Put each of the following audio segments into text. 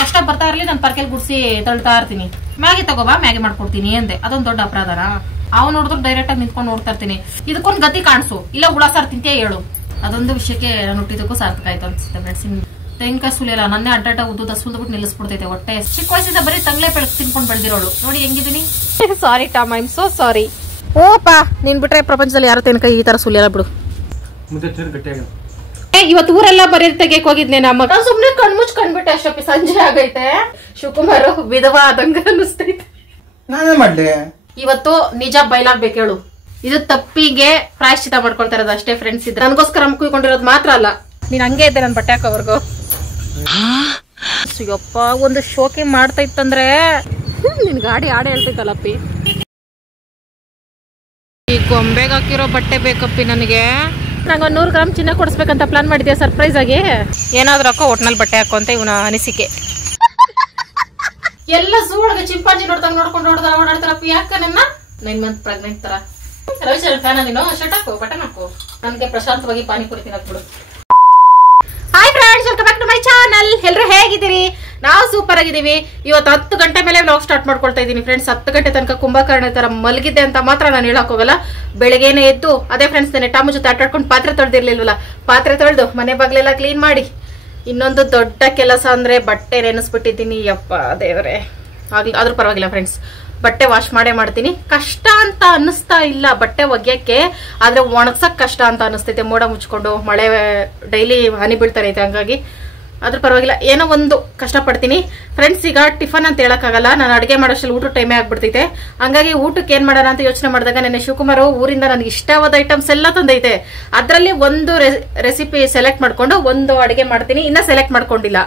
ಕಷ್ಟ ಬರ್ತಾ ಇರ್ಲಿ ನಾನು ಪರ್ಕೆಲ್ ಗುಡ್ಸಿ ತಳ್ತಾ ಇರ್ತೀನಿ. ಮ್ಯಾಗಿ ತಗೋಬಾ ಮ್ಯಾಗಿ ಮಾಡ್ಕೊಡ್ತೀನಿ ಅಂದೆ. ಅದೊಂದು ದೊಡ್ಡ ಅಪರಾಧನ? ಅವ್ ನೋಡಿದ್ರು ಡೈರೆಕ್ಟ್ ಆಗಿ ನಿಂತ್ಕೊಂಡು ನೋಡ್ತಾ ಇರ್ತೀನಿ. ಇದಕ್ಕೊಂದು ಗತಿ ಕಾಣಿಸು, ಇಲ್ಲ ಹುಳ ಸಾರ್ ತಿಂತೇ ಹೇಳು. ಅದೊಂದು ವಿಷಯಕ್ಕೆ ನಾನು ಹುಟ್ಟಿದಕ್ಕೂ ಸಾರ್ಥಕ ಆಯ್ತು ಅನ್ಸುತ್ತೆ ಫ್ರೆಂಡ್ಸ್. ತೆಂಗಿನಕಾಯಿ ಸುಲಿಯಲ್ಲ, ನನ್ನೇ ಅಡ್ಡಾಟ ಉದ್ದ ಸುಲ್ದ್ಬಿಟ್ಟು ನಿಲ್ಲಿಸ್ಬಿಡ್ತೈತೆ ಹೊಟ್ಟೆ. ಚಿಕ್ಕ ವಯಸ್ಸಿಂದ ಬರೀ ತಂಗ್ಲೆ ಬೆಳಕು ತಿನ್ಕೊಂಡು ಬೆಳೆದಿರೋಳು ನೋಡಿ ಹೆಂಗಿದೀನಿ. Sorry Tom, I am so sorry. ಓಪಾ ನೀನ್ ಬಿಟ್ರೆ ಪ್ರಪಂಚದಲ್ಲಿ ಯಾರು ತೆಂಗಿನಕಾಯಿ ಈ ತರ ಸುಲಿಯಲ್ಲ ಬಿಡು. ಇವತ್ತು ಊರೆಲ್ಲ ಬರೀ ತೆಗೆಯಕ್ ಹೋಗಿದ್ನೆ ನಮ್ಮ ಸುಮ್ನೆ ಕಣ್ಮುಚ್ ಕಂಡ್ಬಿಟ್ಟೆ ಅಷ್ಟೊಪ್ಪಿ. ಸಂಜೆ ಆಗೈತೆ, ಶಿವಕುಮಾರ್ ವಿಧವಾ ಆದಂಗ ಅನ್ನಿಸ್ತೈತೆ. ನಾನೇ ಮಾಡ್ಲಿ ಇವತ್ತು ನಿಜ ಬಯಲಾಗ್ಬೇಕು ಹೇಳು. ಇದು ತಪ್ಪಿಗೆ ಪ್ರಾಯಶ್ಚಿತ ಮಾಡ್ಕೊಳ್ತಾ ಇರೋದು ಅಷ್ಟೇ ಫ್ರೆಂಡ್ಸ್. ಇದು ನನಗೋಸ್ಕರ ಕುಯ್ಕೊಂಡಿರೋದು ಮಾತ್ರ ಅಲ್ಲ. ನೀನ್ ಹಂಗೆ ಇದ್ದೆ ನನ್ ಬಟ್ಟೆ ಹಾಕೋವರ್ಗು. ಯಪ್ಪ ಒಂದು ಶೋಕಿ ಮಾಡ್ತಾ ಇತ್ತಂದ್ರೆ ನಿನ್ ಗಾಡಿ ಆಡೆ ಹೇಳ್ತೈತಲ್ಲಪ್ಪಿ. ಈ ಗೊಂಬೆಗೆ ಹಾಕಿರೋ ಬಟ್ಟೆ ಬೇಕಪ್ಪಿ ನನಗೆ. ನಂಗೆ 100 ಗ್ರಾಮ್ ಚಿನ್ನ ಕೊಡಿಸ್ಬೇಕಂತ ಪ್ಲಾನ್ ಮಾಡಿದ್ಯಾ ಸರ್ಪ್ರೈಸ್ ಆಗಿ. ಏನಾದ್ರೂ ಹಾಕೋ ಒಟ್ನಲ್ಲಿ ಬಟ್ಟೆ ಹಾಕೋ ಅಂತ ಇವನ ಅನಿಸಿಕೆ. ಎಲ್ಲ ಸೂಳಗೆ ಚಿಂಪಾಂಜಿ ನೋಡ್ಕೊಂಡು ಓಡಾಡ್ತಾರಪ್ಪ. ಯಾಕ ನನ್ನ 9 ಮಂತ್ ಪ್ರೆಗ್ನೆಂಟ್ ತರ. ರವಿಚಂದ್ರನ್ ಫ್ಯಾನ್ ನೀನು? ಶರ್ಟ್ ಹಾಕು, ಬಟನ್ ಹಾಕು. ನನಗೆ ಪ್ರಶಾಂತವಾಗಿ ಪಾನಿಪುರಿ ತಿನ್ನಕ್ಬಿಡು. Hi friends, welcome back to my channel. ಎಲ್ಲರೂ ಹೇಗಿದ್ದೀರಿ? ನಾವು ಸೂಪರ್ ಆಗಿದ್ದೀವಿ. ಇವತ್ತು 10 ಗಂಟೆ ಮೇಲೆ ವ್ಲಾಗ್ ಸ್ಟಾರ್ಟ್ ಮಾಡ್ಕೊಳ್ತಾ ಇದ್ದೀನಿ ಫ್ರೆಂಡ್ಸ್. 10 ಗಂಟೆ ತನಕ ಕುಂಭಕರ್ಣ ತರ ಮಲಗಿದ್ದೆ ಅಂತ ಮಾತ್ರ ನಾನು ಹೇಳಕ್ ಹೋಗಲ್ಲ. ಬೆಳಗ್ಗೆನೆ ಎದ್ದು ಅದೇ ಫ್ರೆಂಡ್ಸ್ ನೆನೆ ಟಾಮು ಜೊತೆ ಆಟಾಡ್ಕೊಂಡು ಪಾತ್ರೆ ತೊಳೆದಿರ್ಲಿಲ್ವಲ್ಲ, ಪಾತ್ರೆ ತೊಳೆದು ಮನೆ ಬಾಗ್ಲೆಲ್ಲ ಕ್ಲೀನ್ ಮಾಡಿ ಇನ್ನೊಂದು ದೊಡ್ಡ ಕೆಲಸ ಅಂದ್ರೆ ಬಟ್ಟೆ ನೆನೆಸ್ಬಿಟ್ಟಿದ್ದೀನಿ. ಯಪ್ಪ ದೇವರೇ, ಆದ್ರೂ ಪರವಾಗಿಲ್ಲ ಫ್ರೆಂಡ್ಸ್, ಬಟ್ಟೆ ವಾಶ್ ಮಾಡೇ ಮಾಡ್ತೀನಿ. ಕಷ್ಟ ಅಂತ ಅನ್ನಿಸ್ತಾ ಇಲ್ಲ ಬಟ್ಟೆ ಒಗ್ಯಕ್ಕೆ, ಆದ್ರೆ ಒಣಗ್ಸಕ್ ಕಷ್ಟ ಅಂತ ಅನಿಸ್ತೈತೆ. ಮೋಡ ಮುಚ್ಕೊಂಡು ಮಳೆ ಡೈಲಿ ಹನಿ ಬೀಳ್ತಾರೈತೆ, ಹಂಗಾಗಿ ಆದ್ರೂ ಪರವಾಗಿಲ್ಲ, ಏನೋ ಒಂದು ಕಷ್ಟ ಪಡ್ತೀನಿ ಫ್ರೆಂಡ್ಸ್. ಈಗ ಟಿಫನ್ ಅಂತ ಹೇಳಕ್ಕಾಗಲ್ಲ, ನಾನು ಅಡುಗೆ ಮಾಡೋಷ್ಟಲ್ಲಿ ಊಟ ಟೈಮೇ ಆಗ್ಬಿಡ್ತೈತೆ. ಹಂಗಾಗಿ ಊಟಕ್ಕೆ ಏನ್ ಮಾಡೋಣ ಅಂತ ಯೋಚನೆ ಮಾಡಿದಾಗ ನೆನ್ನೆ ಶಿವಕುಮಾರ್ ಊರಿಂದ ನನಗೆ ಇಷ್ಟವಾದ ಐಟಮ್ಸ್ ಎಲ್ಲ ತಂದೈತೆ. ಅದರಲ್ಲಿ ಒಂದು ರೆಸಿಪಿ ಸೆಲೆಕ್ಟ್ ಮಾಡ್ಕೊಂಡು ಒಂದು ಅಡುಗೆ ಮಾಡ್ತೀನಿ. ಇನ್ನ ಸೆಲೆಕ್ಟ್ ಮಾಡ್ಕೊಂಡಿಲ್ಲ,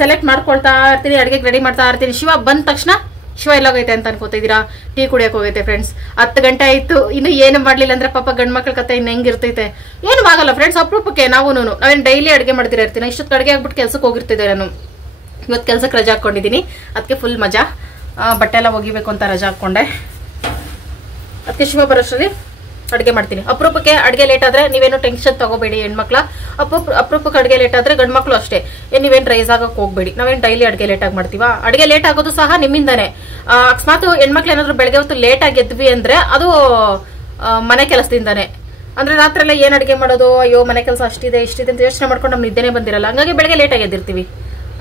ಸೆಲೆಕ್ಟ್ ಮಾಡ್ಕೊಳ್ತಾ ಇರ್ತೀನಿ, ಅಡುಗೆಗೆ ರೆಡಿ ಮಾಡ್ತಾ ಇರ್ತೀನಿ. ಶಿವ ಬಂದ ತಕ್ಷಣ ಶಿವ ಎಲ್ಲೋಗೈತೆ ಅಂತ ಅನ್ಕೋತಿದ್ದೀರಾ? ಟೀ ಕುಡಿಯಕ್ ಹೋಗೈತೆ ಫ್ರೆಂಡ್ಸ್. 10 ಗಂಟೆ ಆಯ್ತು, ಇನ್ನು ಏನು ಮಾಡ್ಲಿಲ್ಲ ಅಂದ್ರೆ ಪಾಪ ಗಂಡ್ ಮಕ್ಳ ಕತೆ ಇನ್ನು ಹೆಂಗಿರ್ತೈತೆ. ಏನು ಆಗಲ್ಲ ಫ್ರೆಂಡ್ಸ್, ಅಪರೂಪಕ್ಕೆ ನಾವೇನು ಡೈಲಿ ಅಡುಗೆ ಮಾಡ್ತಿರ ಇರ್ತೀನಿ. ಇಷ್ಟೊತ್ತು ಅಡುಗೆ ಆಗ್ಬಿಟ್ಟು ಕೆಲ್ಸಕ್ಕೆ ಹೋಗಿರ್ತಿದ್ದೆ ನಾನು. ಇವತ್ತು ಕೆಲ್ಸಕ್ಕೆ ರಜಾ ಹಾಕೊಂಡಿದ್ದೀನಿ, ಅದಕ್ಕೆ ಫುಲ್ ಮಜಾ. ಬಟ್ಟೆ ಎಲ್ಲ ಒಗಿಬೇಕು ಅಂತ ರಜಾ ಹಾಕೊಂಡೆ. ಅದಕ್ಕೆ ಶಿವ ಬರೋಷ್ಟರಲ್ಲಿ ಅಡುಗೆ ಮಾಡ್ತೀನಿ. ಅಪರೂಪಕ್ಕೆ ಅಡುಗೆ ಲೇಟ್ ಆದ್ರೆ ನೀವೇನು ಟೆನ್ಷನ್ ತಗೋಬೇಡಿ ಹೆಣ್ಮಕ್ಳ. ಅಪರೂಪಕ್ಕೆ ಅಡುಗೆ ಲೇಟ್ ಆದ್ರೆ ಗಂಡ್ ಮಕ್ಳು ಅಷ್ಟೇ, ನೀವೇನು ರೈಸ್ ಆಗಕ್ಕೆ ಹೋಗ್ಬೇಡಿ. ನಾವೇನು ಡೈಲಿ ಅಡುಗೆ ಲೇಟ್ ಆಗಿ ಮಾಡ್ತೀವ? ಅಡುಗೆ ಲೇಟ್ ಆಗೋದು ಸಹ ನಿಮ್ಮಿಂದಾನೆ. ಅಕಸ್ಮಾತ್ ಹೆಣ್ಮಕ್ಳು ಏನಾದ್ರು ಬೆಳಗ್ಗೆ ಹೊತ್ತು ಲೇಟ್ ಆಗಿ ಎದ್ವಿ ಅಂದ್ರೆ ಅದು ಮನೆ ಕೆಲಸದಿಂದಾನೆ. ಅಂದ್ರೆ ರಾತ್ರಿ ಎಲ್ಲ ಏನ್ ಅಡುಗೆ ಮಾಡೋದು, ಅಯ್ಯೋ ಮನೆ ಕೆಲಸ ಅಷ್ಟಿದೆ ಇಷ್ಟಿದೆ ಅಂತ ಯೋಚನೆ ಮಾಡ್ಕೊಂಡು ನಮ್ಗೆ ನಿದ್ದೆನೆ ಬಂದಿರಲ್ಲ. ಹಂಗಾಗಿ ಬೆಳಗ್ಗೆ ಲೇಟ್ ಆಗಿ ಎದ್ದಿರ್ತೀವಿ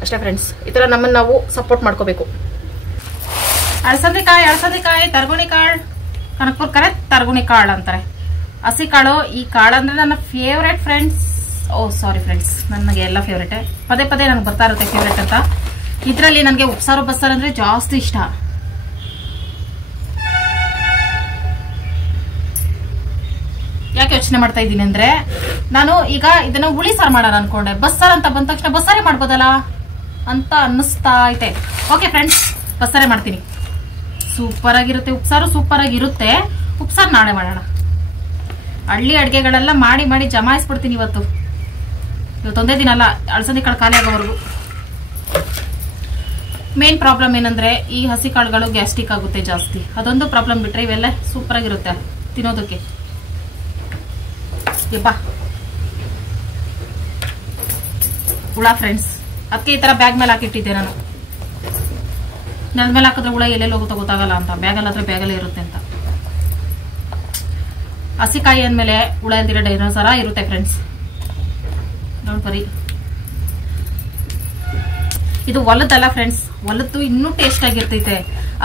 ಅಷ್ಟೇ ಫ್ರೆಂಡ್ಸ್. ಈ ತರ ನಮ್ಮನ್ನ ನಾವು ಸಪೋರ್ಟ್ ಮಾಡ್ಕೋಬೇಕು. ಅಳಸಂದಿಕಾಯಿ, ತರ್ಗುಣಿ ಕಾಳು, ಕನಕಪುರ ಕರೆ ತರ್ಗುಣಿ ಕಾಳು ಅಂತಾರೆ. ಹಸಿ ಕಾಳು. ಈ ಕಾಳು ಅಂದ್ರೆ ನನ್ನ ಫೇವ್ರೇಟ್ ಫ್ರೆಂಡ್ಸ್. ಓ ಸಾರಿ ಫ್ರೆಂಡ್ಸ್, ನನಗೆ ಎಲ್ಲ ಫೇವ್ರೇಟೇ. ಪದೇ ಪದೇ ನನಗೆ ಬರ್ತಾ ಇರುತ್ತೆ ಫೇವ್ರೇಟ್ ಅಂತ. ಇದರಲ್ಲಿ ನನಗೆ ಉಪ್ಸಾರು ಬಸ್ಸಾರು ಅಂದ್ರೆ ಜಾಸ್ತಿ ಇಷ್ಟ. ಯಾಕೆ ಯೋಚನೆ ಮಾಡ್ತಾ ಇದ್ದೀನಿ ಅಂದ್ರೆ, ನಾನು ಈಗ ಇದನ್ನ ಹುಳಿ ಸಾರು ಮಾಡೋಣ ಅನ್ಕೊಂಡೆ. ಬಸ್ಸಾರು ಅಂತ ಬಂದ ತಕ್ಷಣ ಬಸ್ಸಾರೇ ಮಾಡ್ಬೋದಲ್ಲ ಅಂತ ಅನ್ನಿಸ್ತಾ ಐತೆ. ಓಕೆ ಫ್ರೆಂಡ್ಸ್, ಬಸ್ಸಾರೇ ಮಾಡ್ತೀನಿ. ಸೂಪರ್ ಆಗಿರುತ್ತೆ ಉಪ್ಸಾರು, ಸೂಪರ್ ಆಗಿರುತ್ತೆ. ಉಪ್ಸಾರು ನಾಳೆ ಮಾಡೋಣ. ಹಳ್ಳಿ ಅಡ್ಗೆಗಳೆಲ್ಲ ಮಾಡಿ ಮಾಡಿ ಜಮಾಯಿಸ್ಬಿಡ್ತೀನಿ ಇವತ್ತೊಂದೇ ದಿನ ಅಲ್ಲ, ಅಳಸಂದಿ ಕಾಳು ಖಾಲಿ ಆಗೋವರೆಗೂ. ಮೇನ್ ಪ್ರಾಬ್ಲಮ್ ಏನಂದ್ರೆ ಈ ಹಸಿ ಕಾಳುಗಳು ಗ್ಯಾಸ್ಟ್ರಿಕ್ ಆಗುತ್ತೆ ಜಾಸ್ತಿ. ಅದೊಂದು ಪ್ರಾಬ್ಲಮ್ ಬಿಟ್ರೆ ಇವೆಲ್ಲ ಸೂಪರ್ ಆಗಿರುತ್ತೆ ತಿನ್ನೋದಕ್ಕೆ. ಯಪ್ಪ ಹುಳ ಫ್ರೆಂಡ್ಸ್, ಅದಕ್ಕೆ ಈ ತರ ಬ್ಯಾಗ್ ಮೇಲೆ ಹಾಕಿಟ್ಟಿದ್ದೆ ನಾನು. ನೆಲದ ಮೇಲೆ ಹಾಕಿದ್ರೆ ಹುಳ ಎಲ್ಲೆಲ್ಲಿ ಹೋಗುತ್ತೋ ಗೊತ್ತಾಗಲ್ಲ ಅಂತ, ಬ್ಯಾಗಲ್ಲಿ ಆದ್ರೆ ಬ್ಯಾಗಲ್ಲೇ ಇರುತ್ತೆ ಅಂತ. ಹಸಿಕಾಯಿ ಅಂದ್ಮೇಲೆ ಹುಳ ಇಲ್ದಿರೋ ಡೈನೋಸರ ಇರುತ್ತೆ ಫ್ರೆಂಡ್ಸ್. ನೋಡಿ, ಇದು ಹೊಲದಲ್ಲ ಫ್ರೆಂಡ್ಸ್, ಹೊಲದ್ದು ಇನ್ನೂ ಟೇಸ್ಟ್ ಆಗಿರ್ತೈತೆ.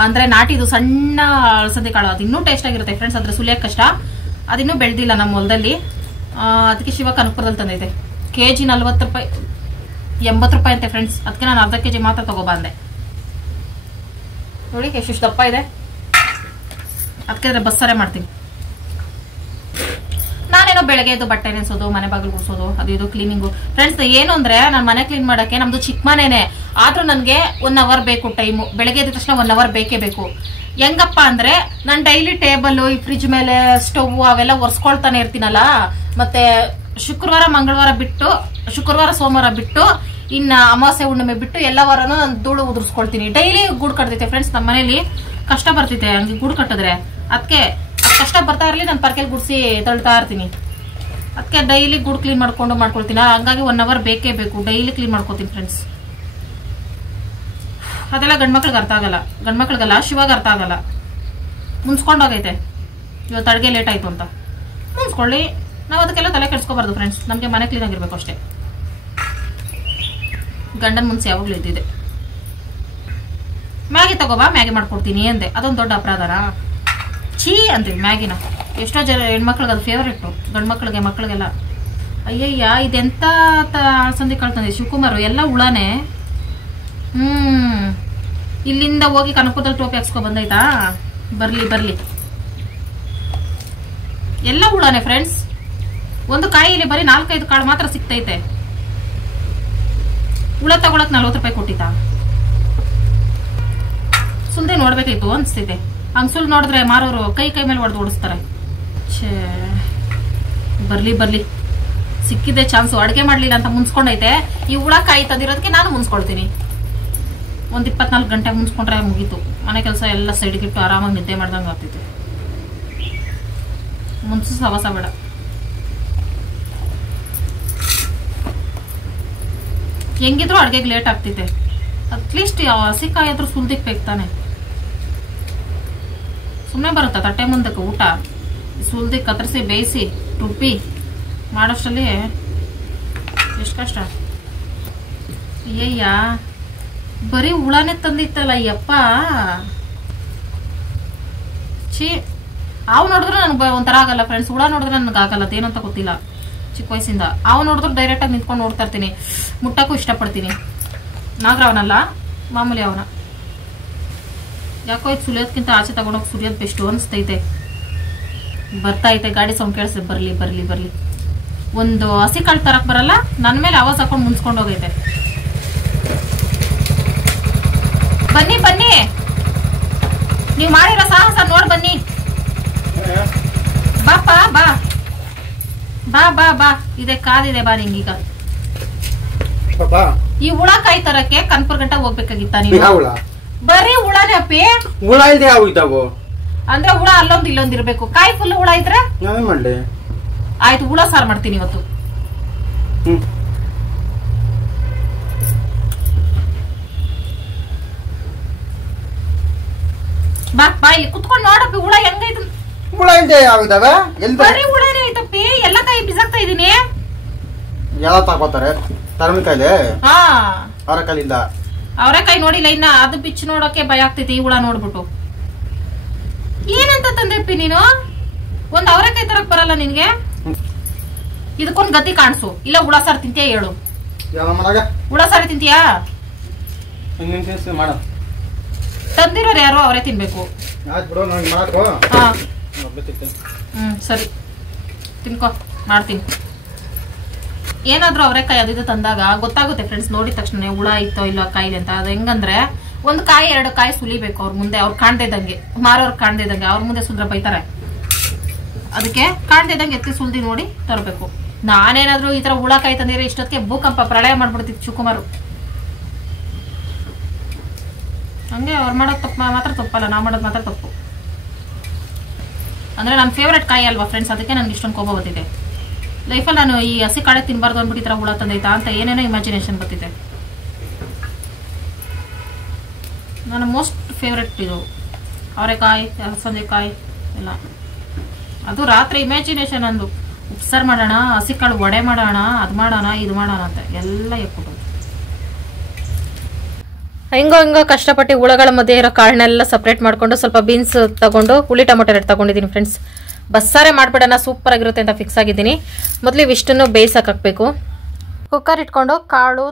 ಅಂದ್ರೆ ನಾಟಿದು ಸಣ್ಣ ಅಳಸಂದಿ ಕಾಳು, ಅದು ಇನ್ನೂ ಟೇಸ್ಟ್ ಆಗಿರುತ್ತೆ ಫ್ರೆಂಡ್ಸ್. ಅದ್ರ ಸುಲಿಯಕ್ಕೆ ಕಷ್ಟ, ಅದಿನ್ನೂ ಬೆಳೆದಿಲ್ಲ ನಮ್ಮ ಹೊಲದಲ್ಲಿ. ಅದಕ್ಕೆ ಶಿವ ಕನಕಪುರದಲ್ಲಿ ತಂದೈತೆ. kg 40 ರೂಪಾಯಿ, 80 ರೂಪಾಯಿ ಅಂತೆ ಫ್ರೆಂಡ್ಸ್. ಅದಕ್ಕೆ ನಾನು ಅರ್ಧ kg ಮಾತ್ರ ತಗೋಬಂದೆ. ನೋಡಿ ಎಷ್ಟು ದಪ್ಪ ಇದೆ. ಅದಕ್ಕೆ ಬಸ್ಸಾರೇ ಮಾಡ್ತೀನಿ. ನಾನೇನೋ ಬೆಳಗ್ಗೆ ಎದ್ದು ಬಟ್ಟೆ ನೆನೆಸೋದು, ಮನೆ ಬಾಗಿಲು ಗುಡಿಸೋದು, ಅದು ಇದು ಕ್ಲೀನಿಂಗು ಫ್ರೆಂಡ್ಸ್. ಏನು ಅಂದ್ರೆ ನಾನು ಮನೆ ಕ್ಲೀನ್ ಮಾಡಕ್ಕೆ ನಮ್ದು ಚಿಕ್ಕ ಮನೇನೆ, ಆದ್ರೂ ನನ್ಗೆ 1 ಅವರ್ ಬೇಕು ಟೈಮು. ಬೆಳಗ್ಗೆ ಎದ್ದ ತಕ್ಷಣ 1 ಅವರ್ ಬೇಕೇ ಬೇಕು. ಹೆಂಗಪ್ಪ ಅಂದ್ರೆ ನಾನು ಡೈಲಿ ಟೇಬಲ್, ಈ ಫ್ರಿಜ್ ಮೇಲೆ ಸ್ಟವ್ ಅವೆಲ್ಲ ಒರೆಸ್ಕೊಳ್ತಾನೆ ಇರ್ತೀನಲ್ಲ. ಮತ್ತೆ ಶುಕ್ರವಾರ ಮಂಗಳವಾರ ಬಿಟ್ಟು, ಶುಕ್ರವಾರ ಸೋಮವಾರ ಬಿಟ್ಟು, ಇನ್ನ ಅಮಾವಾಸ್ಯೆ ಹುಣ್ಣಿಮೆ ಬಿಟ್ಟು ಎಲ್ಲ ವಾರನೂ ನಾನು ಧೂಳು ಉದುರಿಸ್ಕೊಳ್ತೀನಿ. ಡೈಲಿ ಗೂಡು ಕಟ್ತೈತೆ ಫ್ರೆಂಡ್ಸ್. ನಮ್ಮ ಮನೇಲಿ ಕಷ್ಟ ಬರ್ತೈತೆ ಹಂಗೆ ಗೂಡು ಕಟ್ಟಿದ್ರೆ. ಅದಕ್ಕೆ ಕಷ್ಟ ಬರ್ತಾ ಇರ್ಲಿ ನಾನು ಪರ್ಕೆಲ್ ಗುಡ್ಸಿ ತಳ್ತಾ ಇರ್ತೀನಿ. ಅದಕ್ಕೆ ಡೈಲಿ ಗೂಡು ಕ್ಲೀನ್ ಮಾಡ್ಕೊಳ್ತೀನಿ. ಹಂಗಾಗಿ 1 ಅವರ್ ಬೇಕೇ ಬೇಕು. ಡೈಲಿ ಕ್ಲೀನ್ ಮಾಡ್ಕೋತೀನಿ ಫ್ರೆಂಡ್ಸ್. ಅದೆಲ್ಲ ಗಂಡ್ಮಕ್ಳಿಗೆ ಅರ್ಥ ಆಗಲ್ಲ, ಗಂಡ್ಮಕ್ಳಿಗಲ್ಲ ಶಿವಾಗ ಅರ್ಥ ಆಗಲ್ಲ. ಮುನ್ಸ್ಕೊಂಡೋಗೈತೆ ಇವತ್ತು ಅಡುಗೆ ಲೇಟ್ ಆಯ್ತು ಅಂತ ಮುನ್ಸ್ಕೊಳ್ಳಿ. ನಾವು ಅದಕ್ಕೆಲ್ಲ ತಲೆ ಕೆಡ್ಸ್ಕೊಬಾರ್ದು ಫ್ರೆಂಡ್ಸ್. ನಮಗೆ ಮನೆ ಕ್ಲೀನ್ ಆಗಿರ್ಬೇಕು ಅಷ್ಟೇ. ಗಂಡನ ಮುನ್ಸಿ ಯಾವಾಗಲೂ ಇದ್ದಿದೆ. ಮ್ಯಾಗಿ ತಗೋಬಾ, ಮ್ಯಾಗಿ ಮಾಡ್ಕೊಡ್ತೀನಿ ಅಂದೆ. ಅದೊಂದು ದೊಡ್ಡ ಅಪರಾಧನಾ? ಛೀ ಅಂತೀವಿ ಮ್ಯಾಗಿನ. ಎಷ್ಟೋ ಜನ ಹೆಣ್ಮಕ್ಳಿಗೆ ಅದು ಫೇವ್ರೇಟು, ಗಂಡು ಮಕ್ಳಿಗೆಲ್ಲ. ಅಯ್ಯಯ್ಯ, ಇದೆಂತ ಅಳಸಂದಿ ಕಳ್ತಂದೆ ಶಿವಕುಮಾರು, ಎಲ್ಲ ಹುಳಾನೆ. ಇಲ್ಲಿಂದ ಹೋಗಿ ಕನಕಪುರದಲ್ಲಿ ಟೋಪಿ ಹಾಕ್ಸ್ಕೊ ಬಂದೈತಾ? ಬರ್ಲಿ ಎಲ್ಲ ಹುಳಾನೆ ಫ್ರೆಂಡ್ಸ್. ಒಂದು ಕಾಯಿಲಿ ಬರೀ 4-5 ಕಾಳು ಮಾತ್ರ ಸಿಕ್ತೈತೆ. ಹುಳ ತಗೊಳಕ್ 40 ರೂಪಾಯಿ ಕೊಟ್ಟಿತಾ? ಸುಲ್ದೆ ನೋಡ್ಬೇಕಾಯ್ತು ಅನ್ಸ್ತೈತೆ. ಹಂಗ್ ಸುಲ್ ನೋಡಿದ್ರೆ ಮಾರೋರು ಕೈ ಮೇಲೆ ಹೊಡೆದು ಓಡಿಸ್ತಾರೆ. ಬರ್ಲಿ ಸಿಕ್ಕಿದೆ ಚಾನ್ಸು. ಅಡ್ಗೆ ಮಾಡ್ಲಿಲ್ಲ ಅಂತ ಮುನ್ಸ್ಕೊಂಡೈತೆ. ಈ ಹುಳ ಕಾಯಿ ತಂದಿರೋದಕ್ಕೆ ನಾನು ಮುನ್ಸ್ಕೊಳ್ತೀನಿ. ಒಂದ್ 24 ಗಂಟೆ ಮುನ್ಸ್ಕೊಂಡ್ರೆ ಮುಗೀತು. ಮನೆ ಕೆಲಸ ಎಲ್ಲ ಸೈಡ್ಗಿಟ್ಟು ಆರಾಮಾಗಿ ನಿದ್ದೆ ಮಾಡ್ದಂಗ ಆಗ್ತೈತೆ. ಮುನ್ಸು ಸವಾಸ ಬೇಡ. ಹೆಂಗಿದ್ರು ಅಡ್ಗೆಗೆ ಲೇಟ್ ಆಗ್ತೈತೆ. ಅಟ್ಲೀಸ್ಟ್ ಹಸಿಕಾಯಿ ಆದ್ರೂ ಸುಲ್ದಿಕ್ ಬೇಕ್ತಾನೆ. ಸುಮ್ಮನೆ ಬರುತ್ತಾ ತಟ್ಟೆ ಮುಂದಕ್ಕೆ ಊಟ? ಸುಲ್ದಿ ಕತ್ತರಿಸಿ ಬೇಯಿಸಿ ರುಬ್ಬಿ ಮಾಡೋಷ್ಟರಲ್ಲಿ ಎಷ್ಟು ಕಷ್ಟ. ಅಯ್ಯಯ್ಯ, ಬರೀ ಹುಳಾನೆ ತಂದಿತ್ತಲ್ಲ ಯಪ್ಪ. ಛೀ, ಅವ್ ನೋಡಿದ್ರೆ ನನ್ಗೆ ಒಂಥರ ಆಗಲ್ಲ ಫ್ರೆಂಡ್ಸ್. ಹುಳ ನೋಡಿದ್ರೆ ನನ್ಗೆ ಆಗಲ್ಲ, ಅದೇನಂತ ಗೊತ್ತಿಲ್ಲ. ಚಿಕ್ಕ ವಯಸ್ಸಿಂದ ಅವ್ ನೋಡಿದ್ರೆ ಡೈರೆಕ್ಟ್ ಆಗಿ ನಿಂತ್ಕೊಂಡು ನೋಡ್ತಾ ಇರ್ತೀನಿ. ಮುಟ್ಟಕ್ಕೂ ಇಷ್ಟಪಡ್ತೀನಿ. ನಾಗರಾವನಲ್ಲ, ಮಾಮೂಲಿ ಅವನ. ಯಾಕೋ ಇದು ಸುಲಿಯೋದ್ಕಿಂತ ಆಚೆ ತಗೊಂಡೋಗಿ ಸುಲಿಯೋದು ಬೆಸ್ಟು ಅನಿಸ್ತೈತೆ. ಬರ್ತಾೈತೆ ಗಾಡಿ ಸೌಂಡ್ ಕೇಳಿಸ್ರೆ. ಬರ್ಲಿ. ಒಂದು ಹಸಿ ಕಾಳು ತರಕ್ ಬರಲ್ಲ, ನನ್ನ ಮೇಲೆ ಆವಾಜ್ ಹಾಕೊಂಡು ಮುನ್ಸ್ಕೊಂಡು ಹೋಗೈತೆ. ಬನ್ನಿ ನೀವು ಮಾಡಿರೋ ಸಾಹಸ ನೋಡ್ ಬನ್ನಿ. ಬಾಪ ಬಾ ಇದೆ ಕಾದಿದೆ. ಬಾ ನಿಂಗೀಗ ಈ ಹುಳ ಕಾಯಿ ತರಕ್ಕೆ ಕನ್ಪುರ್ ಗಂಟ ಹೋಗ್ಬೇಕಾಗಿತ್ತ ನೀವು? ಬರೀ ಹುಳನೇ ಅಪ್ಪಿ. ಹುಳ ಇಲ್ದೆ ಯಾವ ಇದ್ದಾವು? ಅಂದ್ರೆ ಹುಳ ಅಲ್ಲೊಂದು ಇಲ್ಲೊಂದು ಇರ್ಬೇಕು. ಕಾಯಿ ಫುಲ್ ಹುಳ ಇದ್ರೆ ಮಾಡ್ಲಿ. ಆಯ್ತು, ಹುಳ ಸಾರು ಮಾಡ್ತೀನಿ ಇವತ್ತು. ಬಾ ಇಲ್ಲಿ ಕುತ್ಕೊಂಡು ನೋಡಪ್ಪಿ ಹುಳ ಹೆಂಗೈತ. ಹುಳ ಇಲ್ದೆ ಯಾವ ಇದಾವೆ? ಬರೀ ಹುಳನೇ ಐತಪ್ಪಿ. ಎಲ್ಲ ಕಾಯಿ ಬಿಸಾಕ್ತಾ ಇದೀನಿ. ಎಲ್ಲ ತಗೋತಾರೆ ತರಮಿಕಾಯಿಲೆ. ಹಾ, ಅವರೆಕಾಯಿಲಿಂದ ಅವರೆಕಾಯಿ ನೋಡಿಲ್ಲ ಇನ್ನ. ಅದು ಬಿಚ್ಚು ನೋಡಕ್ಕೆ ಭಯ ಆಗ್ತೈತಿ ಈ ಹುಳ ನೋಡ್ಬಿಟ್ಟು. ಏನಂತ ತಂದೆಪ್ಪಿ ನೀನು? ಒಂದ್ ಅವರೆಕಾಯಿ ತರಕ್ ಬರಲ್ಲ ನಿನ್ಗೆ? ಇದಕ್ಕೊಂದ್ ಗತಿ ಕಾಣಿಸು. ಇಲ್ಲ ಹುಳ ಸಾರು ತಿಂತೀಯ ಹೇಳು. ಹುಳ ಸಾರು ತಿಂತೀಯಾ? ತಂದಿರೋರು ಯಾರು ಅವರೇ ತಿನ್ಬೇಕು. ಸರಿ ತಿನ್ಕೋ, ಮಾಡ್ತೀನಿ. ಏನಾದ್ರೂ ಅವರೆಕಾಯಿ ಅದಿದ್ದು ತಂದಾಗ ಗೊತ್ತಾಗುತ್ತೆ ಫ್ರೆಂಡ್ಸ್. ನೋಡಿದ ತಕ್ಷಣ ಹುಳ ಇತ್ತೋ ಇಲ್ಲೋ ಕಾಯಿಲೆ ಅಂತ. ಅದು ಹೆಂಗಂದ್ರೆ 1 ಕಾಯಿ 2 ಕಾಯಿ ಸುಲಿಬೇಕು ಅವ್ರ ಮುಂದೆ. ಅವ್ರು ಕಾಣ್ದಿದ್ದಂಗೆ, ಮಾರೋರ್ ಕಾಣ್ದಿದ್ದಂಗೆ ಅವ್ರ ಮುಂದೆ ಸುಲ್ದ್ರೆ ಬೈತಾರೆ. ಅದಕ್ಕೆ ಕಾಣ್ದಿದ್ದಂಗೆ ಎತ್ತಿ ಸುಲ್ದಿ ನೋಡಿ ತರಬೇಕು. ನಾನೇನಾದ್ರೂ ಈ ತರ ಹುಳ ಕಾಯಿ ತಂದಿದ್ರೆ ಇಷ್ಟೊತ್ತಿಗೆ ಭೂಕಂಪ ಪ್ರಳಯ ಮಾಡ್ಬಿಡ್ತಿತ್ತು ಶಿವಕುಮಾರು. ಹಂಗೆ ಅವ್ರು ಮಾಡೋದು ತಪ್ಪು ಮಾತ್ರ ತಪ್ಪಲ್ಲ, ನಾವ್ ಮಾಡೋದು ಮಾತ್ರ ತಪ್ಪು. ಅಂದ್ರೆ ನನ್ನ ಫೇವ್ರೆಟ್ ಕಾಯಿ ಅಲ್ವಾ ಫ್ರೆಂಡ್ಸ್, ಅದಕ್ಕೆ ನನ್ಗೆ ಇಷ್ಟೊಂದು ಕೋಪ ಬರ್ತಿದೆ. ಲೈಫಲ್ಲಿ ನಾನು ಈ ಹಸಿ ಕಾಳೆ ತಿನ್ಬಾರ್ದು ಅಂದ್ಬಿಟ್ಟು ಈ ತರ ಹುಳ ತಂದೈತಾ ಅಂತ ಏನೇನೋ ಇಮ್ಯಾಜಿನೇಷನ್ ಬರ್ತಿದೆ. ನನ್ನ ಮೋಸ್ಟ್ ಫೇವ್ರೆಟ್ ಇದು ಅವರೆಕಾಯಿ, ಅಲಸಂದೆಕಾಯಿ ಎಲ್ಲ. ಅದು ರಾತ್ರಿ ಇಮ್ಯಾಜಿನೇಷನ್ ಅಂದು ಉಪ್ಸಾರು ಮಾಡೋಣ, ಹಸಿ ಕಾಳು ವಡೆ ಮಾಡೋಣ, ಅದು ಮಾಡೋಣ ಇದು ಮಾಡೋಣ ಅಂತ ಎಲ್ಲ ಎಕ್ಬಿಟ್ಟು ಹೆಂಗೋ ಕಷ್ಟಪಟ್ಟು ಹುಳಗಳ ಮಧ್ಯೆ ಇರೋ ಕಾಳನ್ನೆಲ್ಲ ಸಪ್ರೇಟ್ ಮಾಡ್ಕೊಂಡು ಸ್ವಲ್ಪ ಬೀನ್ಸ್ ತಗೊಂಡು ಹುಳಿ ಟೊಮೊಟೊ ರೆಡ್ ತಗೊಂಡಿದ್ದೀನಿ ಫ್ರೆಂಡ್ಸ್. ಬಸ್ಸಾರೆ ಮಾಡ್ಬಿಡೋಣ, ಸೂಪರ್ ಆಗಿರುತ್ತೆ ಅಂತ ಫಿಕ್ಸ್ ಆಗಿದ್ದೀನಿ. ಮೊದಲು ಇವಿಷ್ಟನ್ನು ಬೇಯಿಸಕ್ಕೆ ಕುಕ್ಕರ್ ಇಟ್ಕೊಂಡು ಕಾಳು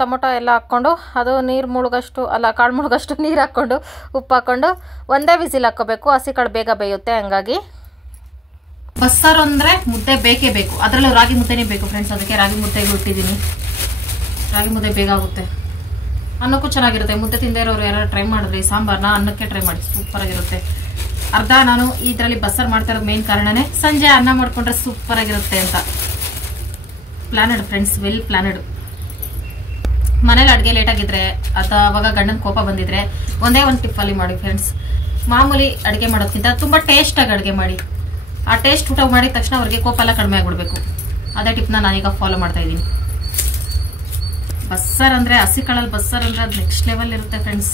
ಟೊಮೊಟೊ ಎಲ್ಲ ಹಾಕ್ಕೊಂಡು ಅದು ನೀರು ಮುಳುಗಷ್ಟು ಅಲ್ಲ ಕಾಳು ಮುಳುಗಷ್ಟು ನೀರು ಹಾಕ್ಕೊಂಡು ಉಪ್ಪು ಹಾಕ್ಕೊಂಡು ಒಂದೇ ವಿಸಿಲ್ ಹಾಕ್ಕೋಬೇಕು. ಹಸಿ ಕಾಳು ಬೇಗ ಬೇಯುತ್ತೆ. ಹಂಗಾಗಿ ಬಸ್ಸಾರು ಅಂದರೆ ಮುದ್ದೆ ಬೇಕೇ ಬೇಕು. ಅದರಲ್ಲೂ ರಾಗಿ ಮುದ್ದೆನೇ ಬೇಕು ಫ್ರೆಂಡ್ಸ್. ಅದಕ್ಕೆ ರಾಗಿ ಮುದ್ದೆಗೆ ಇಟ್ಟಿದ್ದೀನಿ. ರಾಗಿ ಮುದ್ದೆ ಬೇಗ ಆಗುತ್ತೆ, ಅನ್ನಕ್ಕೂ ಚೆನ್ನಾಗಿರುತ್ತೆ. ಮುದ್ದೆ ತಿಂದೇ ಇರೋರು ಯಾರು ಟ್ರೈ ಮಾಡಿದ್ರಿ ಸಾಂಬಾರ್ನ ಅನ್ನಕ್ಕೆ ಟ್ರೈ ಮಾಡಿ, ಸೂಪರ್ ಆಗಿರುತ್ತೆ. ಅರ್ಧ ನಾನು ಇದರಲ್ಲಿ ಬಸ್ಸಾರು ಮಾಡ್ತಾ ಇರೋ ಮೇನ್ ಕಾರಣನೇ ಸಂಜೆ ಅನ್ನ ಮಾಡ್ಕೊಂಡ್ರೆ ಸೂಪರ್ ಆಗಿರುತ್ತೆ ಅಂತ. Planned friends, well planned. ಮನೇಲಿ ಅಡುಗೆ ಲೇಟ್ ಆಗಿದ್ರೆ ಅವಾಗ ಗಂಡನ ಕೋಪ ಬಂದಿದ್ರೆ ಒಂದೇ ಒಂದು ಟಿಪ್ಪಲ್ಲಿ ಮಾಡಿ ಫ್ರೆಂಡ್ಸ್. ಮಾಮೂಲಿ ಅಡುಗೆ ಮಾಡೋದ್ಕಿಂತ ತುಂಬಾ ಟೇಸ್ಟ್ ಆಗಿ ಅಡುಗೆ ಮಾಡಿ. ಆ ಟೇಸ್ಟ್ ಊಟ ಮಾಡಿದ ತಕ್ಷಣ ಅವ್ರಿಗೆ ಕೋಪ ಎಲ್ಲ ಕಡಿಮೆ ಆಗ್ಬಿಡ್ಬೇಕು. ಅದೇ ಟಿಪ್ನ ನಾನೀಗ ಫಾಲೋ ಮಾಡ್ತಾ ಇದ್ದೀನಿ. ಬಸ್ಸಾರ್ ಅಂದ್ರೆ ಹಸಿ ಕಾಳಲ್ಲಿ ಬಸ್ಸಾರ್ ಅಂದ್ರೆ ಅದು ನೆಕ್ಸ್ಟ್ ಲೆವೆಲ್ ಇರುತ್ತೆ ಫ್ರೆಂಡ್ಸ್.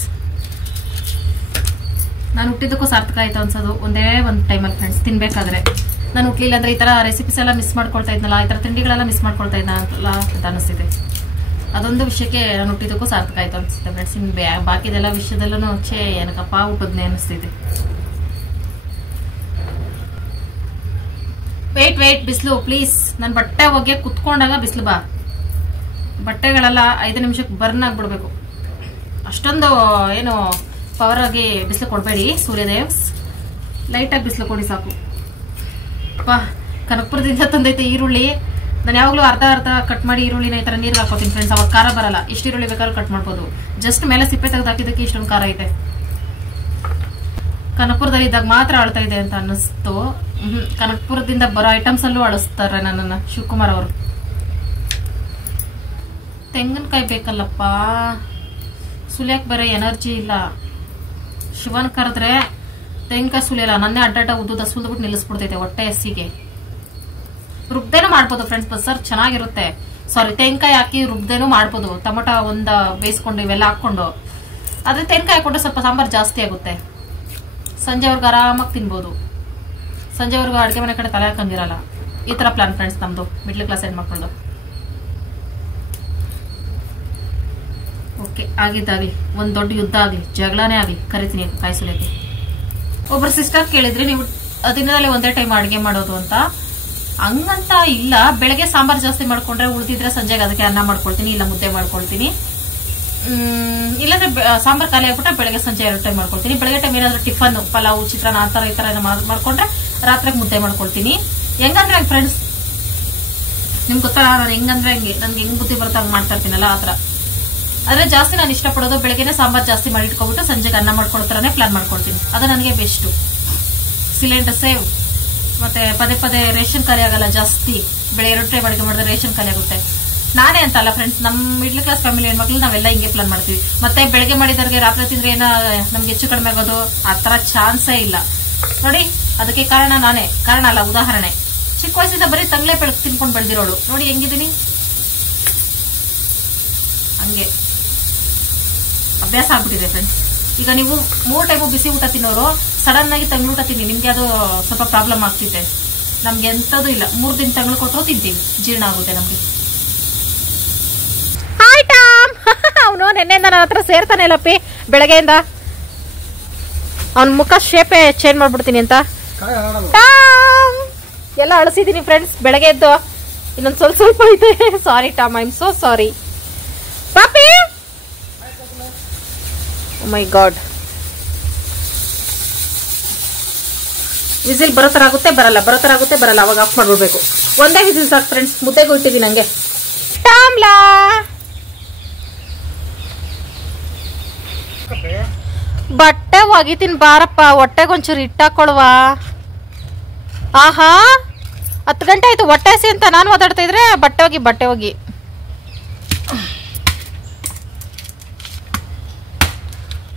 ನಾನು ಹುಟ್ಟಿದ್ದಕ್ಕೂ ಸಾರ್ಥಕ ಆಯ್ತು ಅನ್ಸೋದು ಒಂದೇ ಒಂದು ಟೈಮಲ್ಲಿ ಫ್ರೆಂಡ್ಸ್. ತಿನ್ಬೇಕಾದ್ರೆ ನಾನು ಹುಟ್ಲಿಲ್ಲ ಅಂದ್ರೆ ಈ ತರ ರೆಸಿಪೀಸ್ ಎಲ್ಲ ಮಿಸ್ ಮಾಡ್ಕೊಳ್ತಾ ಇದ್ನಲ್ಲ, ಈ ತರ ತಿಂಡಿಗಳೆಲ್ಲ ಮಿಸ್ ಮಾಡ್ಕೊಳ್ತಾ ಇದ್ನ ಅಂತಲ್ಲ ಅಂತ ಅನಿಸ್ತಿದೆ. ಅದೊಂದು ವಿಷಯಕ್ಕೆ ನಾನು ಹುಟ್ಟಿದ್ದಕ್ಕೂ ಸಾರ್ಥಕ ಆಯ್ತು ಅನಿಸುತ್ತೆ ಫ್ರೆಂಡ್ಸ್. ಇನ್ನು ಬಾಕಿದೆಲ್ಲ ವಿಷಯದಲ್ಲೂ ಏನಕ್ಕಪ್ಪ ಹುಟ್ಟದ್ನೇ ಅನಿಸ್ತಿದೆ. ವೇಟ್ ಬಿಸಿಲು ಪ್ಲೀಸ್. ನಾನು ಬಟ್ಟೆ ಹೋಗಿ ಕುತ್ಕೊಂಡಾಗ ಬಿಸಿಲು ಬಾ. ಬಟ್ಟೆಗಳೆಲ್ಲ 5 ನಿಮಿಷಕ್ಕೆ ಬರ್ನ್ ಆಗ್ಬಿಡ್ಬೇಕು. ಅಷ್ಟೊಂದು ಏನು ಪವರ್ ಆಗಿ ಬಿಸಿಲು ಕೊಡಬೇಡಿ ಸೂರ್ಯದೇವ್ಸ್. ಲೈಟಾಗಿ ಬಿಸಿಲು ಕೊಡಿ ಸಾಕು. ಕನಕಪುರದಿಂದ ತಂದೈತೆ ಈರುಳ್ಳಿ. ನಾನು ಯಾವಾಗಲೂ ಅರ್ಧ ಕಟ್ ಮಾಡಿ ಈರುಳ್ಳಿನ ಈ ತರ ನೀರಿಗೆ ಹಾಕೋತೀನಿ ಫ್ರೆಂಡ್ಸ್. ಅವಾಗ ಖಾರ ಬರಲ್ಲ. ಇಷ್ಟು ಈರುಳ್ಳಿ ಬೇಕಾದ್ರೂ ಕಟ್ ಮಾಡ್ಬೋದು. ಜಸ್ಟ್ ಮೇಲೆ ಸಿಪ್ಪೆ ತೆಗೆದು ಹಾಕಿದ್ದಕ್ಕೆ ಇಷ್ಟೊಂದು ಖಾರ ಐತೆ. ಕನಕಪುರದಲ್ಲಿ ಇದ್ದಾಗ ಮಾತ್ರ ಆಳ್ತಾ ಇದೆ ಅಂತ ಅನ್ನಿಸ್ತು. ಕನಕಪುರದಿಂದ ಬರೋ ಐಟಮ್ಸ್ ಅಲ್ಲೂ ಅಳಿಸ್ತಾರೆ ನನ್ನನ್ನ ಶಿವಕುಮಾರ್ ಅವರು. ತೆಂಗಿನಕಾಯಿ ಬೇಕಲ್ಲಪ್ಪ, ಸುಲಿಯಕ್ ಬೇರೆ ಎನರ್ಜಿ ಇಲ್ಲ. ಶಿವನ್ ಕರೆದ್ರೆ ತೆಂಗಿನಕಾಯಿ ಸುಲಿಯಲ್ಲ, ನನ್ನೇ ಅಡ್ಡಾಟ ಉದ್ದುದ ಸುಲ್ದ್ಬಿಟ್ಟು ನಿಲ್ಲಿಸ್ಬಿಡ್ತೈತೆ ಹೊಟ್ಟೆ ಹಸಿಗೆ. ರುಬ್ದೇನೂ ಮಾಡ್ಬೋದು ಫ್ರೆಂಡ್ಸ್ ಬಸ್ಸಾರ್, ಚೆನ್ನಾಗಿರುತ್ತೆ. ಸಾರಿ, ತೆಂಗಿನಕಾಯಿ ಹಾಕಿ ರುಬ್ದೇನೂ ಮಾಡ್ಬೋದು. ಟೊಮೊಟೊ ಬೇಯಿಸ್ಕೊಂಡು ಇವೆಲ್ಲ ಹಾಕೊಂಡು. ಆದ್ರೆ ತೆಂಗಿನಕಾಯಿ ಹಾಕೊಂಡ್ರೆ ಸ್ವಲ್ಪ ಸಾಂಬಾರ್ ಜಾಸ್ತಿ ಆಗುತ್ತೆ. ಸಂಜೆವರೆಗೂ ಆರಾಮಾಗಿ ತಿನ್ಬೋದು. ಸಂಜೆವರೆಗೂ ಅಡುಗೆ ಮನೆ ಕಡೆ ತಲೆ ಹಾಕಂಗಿರಲ್ಲ. ಈ ತರ ಪ್ಲಾನ್ ಫ್ರೆಂಡ್ಸ್ ನಮ್ದು ಮಿಡ್ಲ್ ಕ್ಲಾಸ್ ಹೆಣ್ಮಕ್ಳದು. ಓಕೆ, ಆಗಿದ್ದಾಗಿ ಒಂದ್ ದೊಡ್ಡ ಯುದ್ಧ ಆಗಲಿ, ಜಗಳನೇ ಆಗಲಿ ಕರಿತೀನಿ ಕಾಯಿ ಸುಲಿಯಕ್ಕೆ. ಒಬ್ರು ಸಿಸ್ಟರ್ ಕೇಳಿದ್ರಿ ನೀವು ದಿನದಲ್ಲಿ ಒಂದೇ ಟೈಮ್ ಅಡುಗೆ ಮಾಡೋದು ಅಂತ. ಹಂಗಂತ ಇಲ್ಲ. ಬೆಳಗ್ಗೆ ಸಾಂಬಾರ್ ಜಾಸ್ತಿ ಮಾಡ್ಕೊಂಡ್ರೆ ಉಳಿದಿದ್ರೆ ಸಂಜೆಗೆ ಅದಕ್ಕೆ ಅನ್ನ ಮಾಡ್ಕೊಳ್ತೀನಿ, ಇಲ್ಲ ಮುದ್ದೆ ಮಾಡ್ಕೊಳ್ತೀನಿ. ಇಲ್ಲಾಂದ್ರೆ ಸಾಂಬಾರ್ ಖಾಲಿ ಆಗ್ಬಿಟ್ರೆ ಬೆಳಗ್ಗೆ ಸಂಜೆ 2 ಟೈಮ್ ಮಾಡ್ಕೊಳ್ತೀನಿ. ಬೆಳಗ್ಗೆ ಟೈಮ್ ಏನಾದ್ರು ಟಿಫನ್, ಪಲಾವ್, ಚಿತ್ರಾನ್ನ ಆ ತರ ಈ ತರ ಮಾಡ್ಕೊಂಡ್ರೆ ರಾತ್ರಿಗೆ ಮುದ್ದೆ ಮಾಡ್ಕೊಳ್ತೀನಿ. ಹೆಂಗಂದ್ರೆ ಹಂಗೆ ಫ್ರೆಂಡ್ಸ್, ನಿಮ್ಗೆ ಗೊತ್ತಾ ನಾನು ಹೆಂಗಂದ್ರೆ ಹಂಗೆ, ನನ್ಗೆ ಹೆಂಗ್ ಬುದ್ಧಿ ಬರುತ್ತೆ ಹಂಗೆ ಮಾಡ್ತಾ ಇರ್ತೀನಲ್ಲ ಆ ತರ. ಆದ್ರೆ ಜಾಸ್ತಿ ನಾನು ಇಷ್ಟಪಡೋದು ಬೆಳಗ್ಗೆನೆ ಸಾಂಬಾರ್ ಜಾಸ್ತಿ ಮಾಡಿ ಇಟ್ಕೊಬಿಟ್ಟು ಸಂಜೆಗೆ ಅನ್ನ ಮಾಡ್ಕೊಳ್ತಾರನೇ ಪ್ಲಾನ್ ಮಾಡ್ಕೊಳ್ತೀನಿ. ಅದು ನನಗೆ ಬೆಸ್ಟ್. Cylinder save. ಮತ್ತೆ ಪದೇ ರೇಷನ್ ಖಾಲಿ ಆಗಲ್ಲ ಜಾಸ್ತಿ. ಬೆಳಗ್ಗೆ 2 ಟೈಮ್ ಅಡುಗೆ ಮಾಡಿದ್ರೆ ರೇಷನ್ ಖಾಲಿ ಆಗುತ್ತೆ. ನಾನೇ ಅಂತಲ್ಲ ಫ್ರೆಂಡ್ಸ್, ನಮ್ಮ ಮಿಡ್ಲ್ ಕ್ಲಾಸ್ ಫ್ಯಾಮಿಲಿ ಹೆಣ್ಮಕ್ಳು ನಾವೆಲ್ಲ ಹಿಂಗೆ ಪ್ಲಾನ್ ಮಾಡ್ತೀವಿ. ಮತ್ತೆ ಬೆಳಗ್ಗೆ ಮಾಡಿದವ್ರಿಗೆ ರಾತ್ರಿ ತಿಂದ್ರೆ ಏನೋ ನಮ್ಗೆ ಹೆಚ್ಚು ಕಡಿಮೆ ಆಗೋದು ಆ ತರ ಚಾನ್ಸೇ ಇಲ್ಲ ನೋಡಿ. ಅದಕ್ಕೆ ಕಾರಣ ನಾನೇ, ಕಾರಣ ಅಲ್ಲ ಉದಾಹರಣೆ. ಚಿಕ್ಕ ವಯಸ್ಸಿಂದ ಬರೀ ತಂಗ್ಲೆ ಬೆಳಗ್ಗೆ ತಿನ್ಕೊಂಡು ಬೆಳೆದಿರೋಳು ನೋಡಿ ಹೆಂಗಿದ್ದೀನಿ. ಹಂಗೆ ಅಭ್ಯಾಸ ಆಗ್ಬಿಟ್ಟಿದೆ ಫ್ರೆಂಡ್ಸ್. ಈಗ ನೀವು 3 ಟೈಮು ಬಿಸಿ ಊಟ ತಿನ್ನೋರು ಸಡನ್ ಆಗಿ ತಂಗ್ಳು ಊಟ ತಿನ್ನಿ, ನಿಮ್ಗೆ ಅದು ಸ್ವಲ್ಪ ಪ್ರಾಬ್ಲಮ್ ಆಗ್ತಿದೆ. ನಮ್ಗೆ ಎಂತದೂ ಇಲ್ಲ, 3 ದಿನ ತಂಗ್ಳು ಕೊಟ್ಟರು ತಿಂತೀವಿ, ಜೀರ್ಣ ಆಗುತ್ತೆ ನಮ್ಗೆ. ಅವನು ನೆನ್ನೆಯಿಂದ ನನ್ನ ಹತ್ರ ಸೇರ್ತಾನೆ ಇಲ್ಲಪ್ಪಿ ಬೆಳಗ್ಗೆಯಿಂದ. ಅವನ ಮುಖ ಶೇಪೇ ಚೇಂಜ್ ಮಾಡ್ಬಿಡ್ತೀನಿ ಅಂತ ಎಲ್ಲ ಅಳಿಸಿದೀನಿ ಫ್ರೆಂಡ್ಸ್ ಬೆಳಗ್ಗೆ ಎದ್ದು. ಇನ್ನೊಂದು ಸ್ವಲ್ಪ ಐತೆ. Sorry Tom, I am so sorry. ಪಾಪಿ, ಓ ಮೈ ಗಾಡ್. ವಿಸಿಲ್ ಬರೋ ತರ ಆಗುತ್ತೆ ಬರಲ್ಲ, ಬರೋ ತರ ಆಗುತ್ತೆ ಬರಲ್ಲ, ಅವಾಗ ಆಫ್ ಮಾಡ್ಬಿಡ್ಬೇಕು. ಒಂದೇ ವಿಸಿಲ್ ಸಾಕು ಫ್ರೆಂಡ್ಸ್. ಮುದ್ದೆಗೂ ಇಟ್ಟಿದ್ದೀನಿ ನಂಗೆ. ಟಾಮ್ಲಾ, ಬಟ್ಟೆ ಒಗಿತೀನಿ ಬಾರಪ್ಪ. ಹೊಟ್ಟೆಗೊಂಚೂರು ಇಟ್ಟಾಕೊಳ್ವಾ. ಆಹಾ, 10 ಗಂಟೆ ಆಯ್ತು. ಹೊಟ್ಟೆ ಹಸಿ ಅಂತ ನಾನು ಓದಾಡ್ತಾ ಇದ್ರೆ ಬಟ್ಟೆ ಹೋಗಿ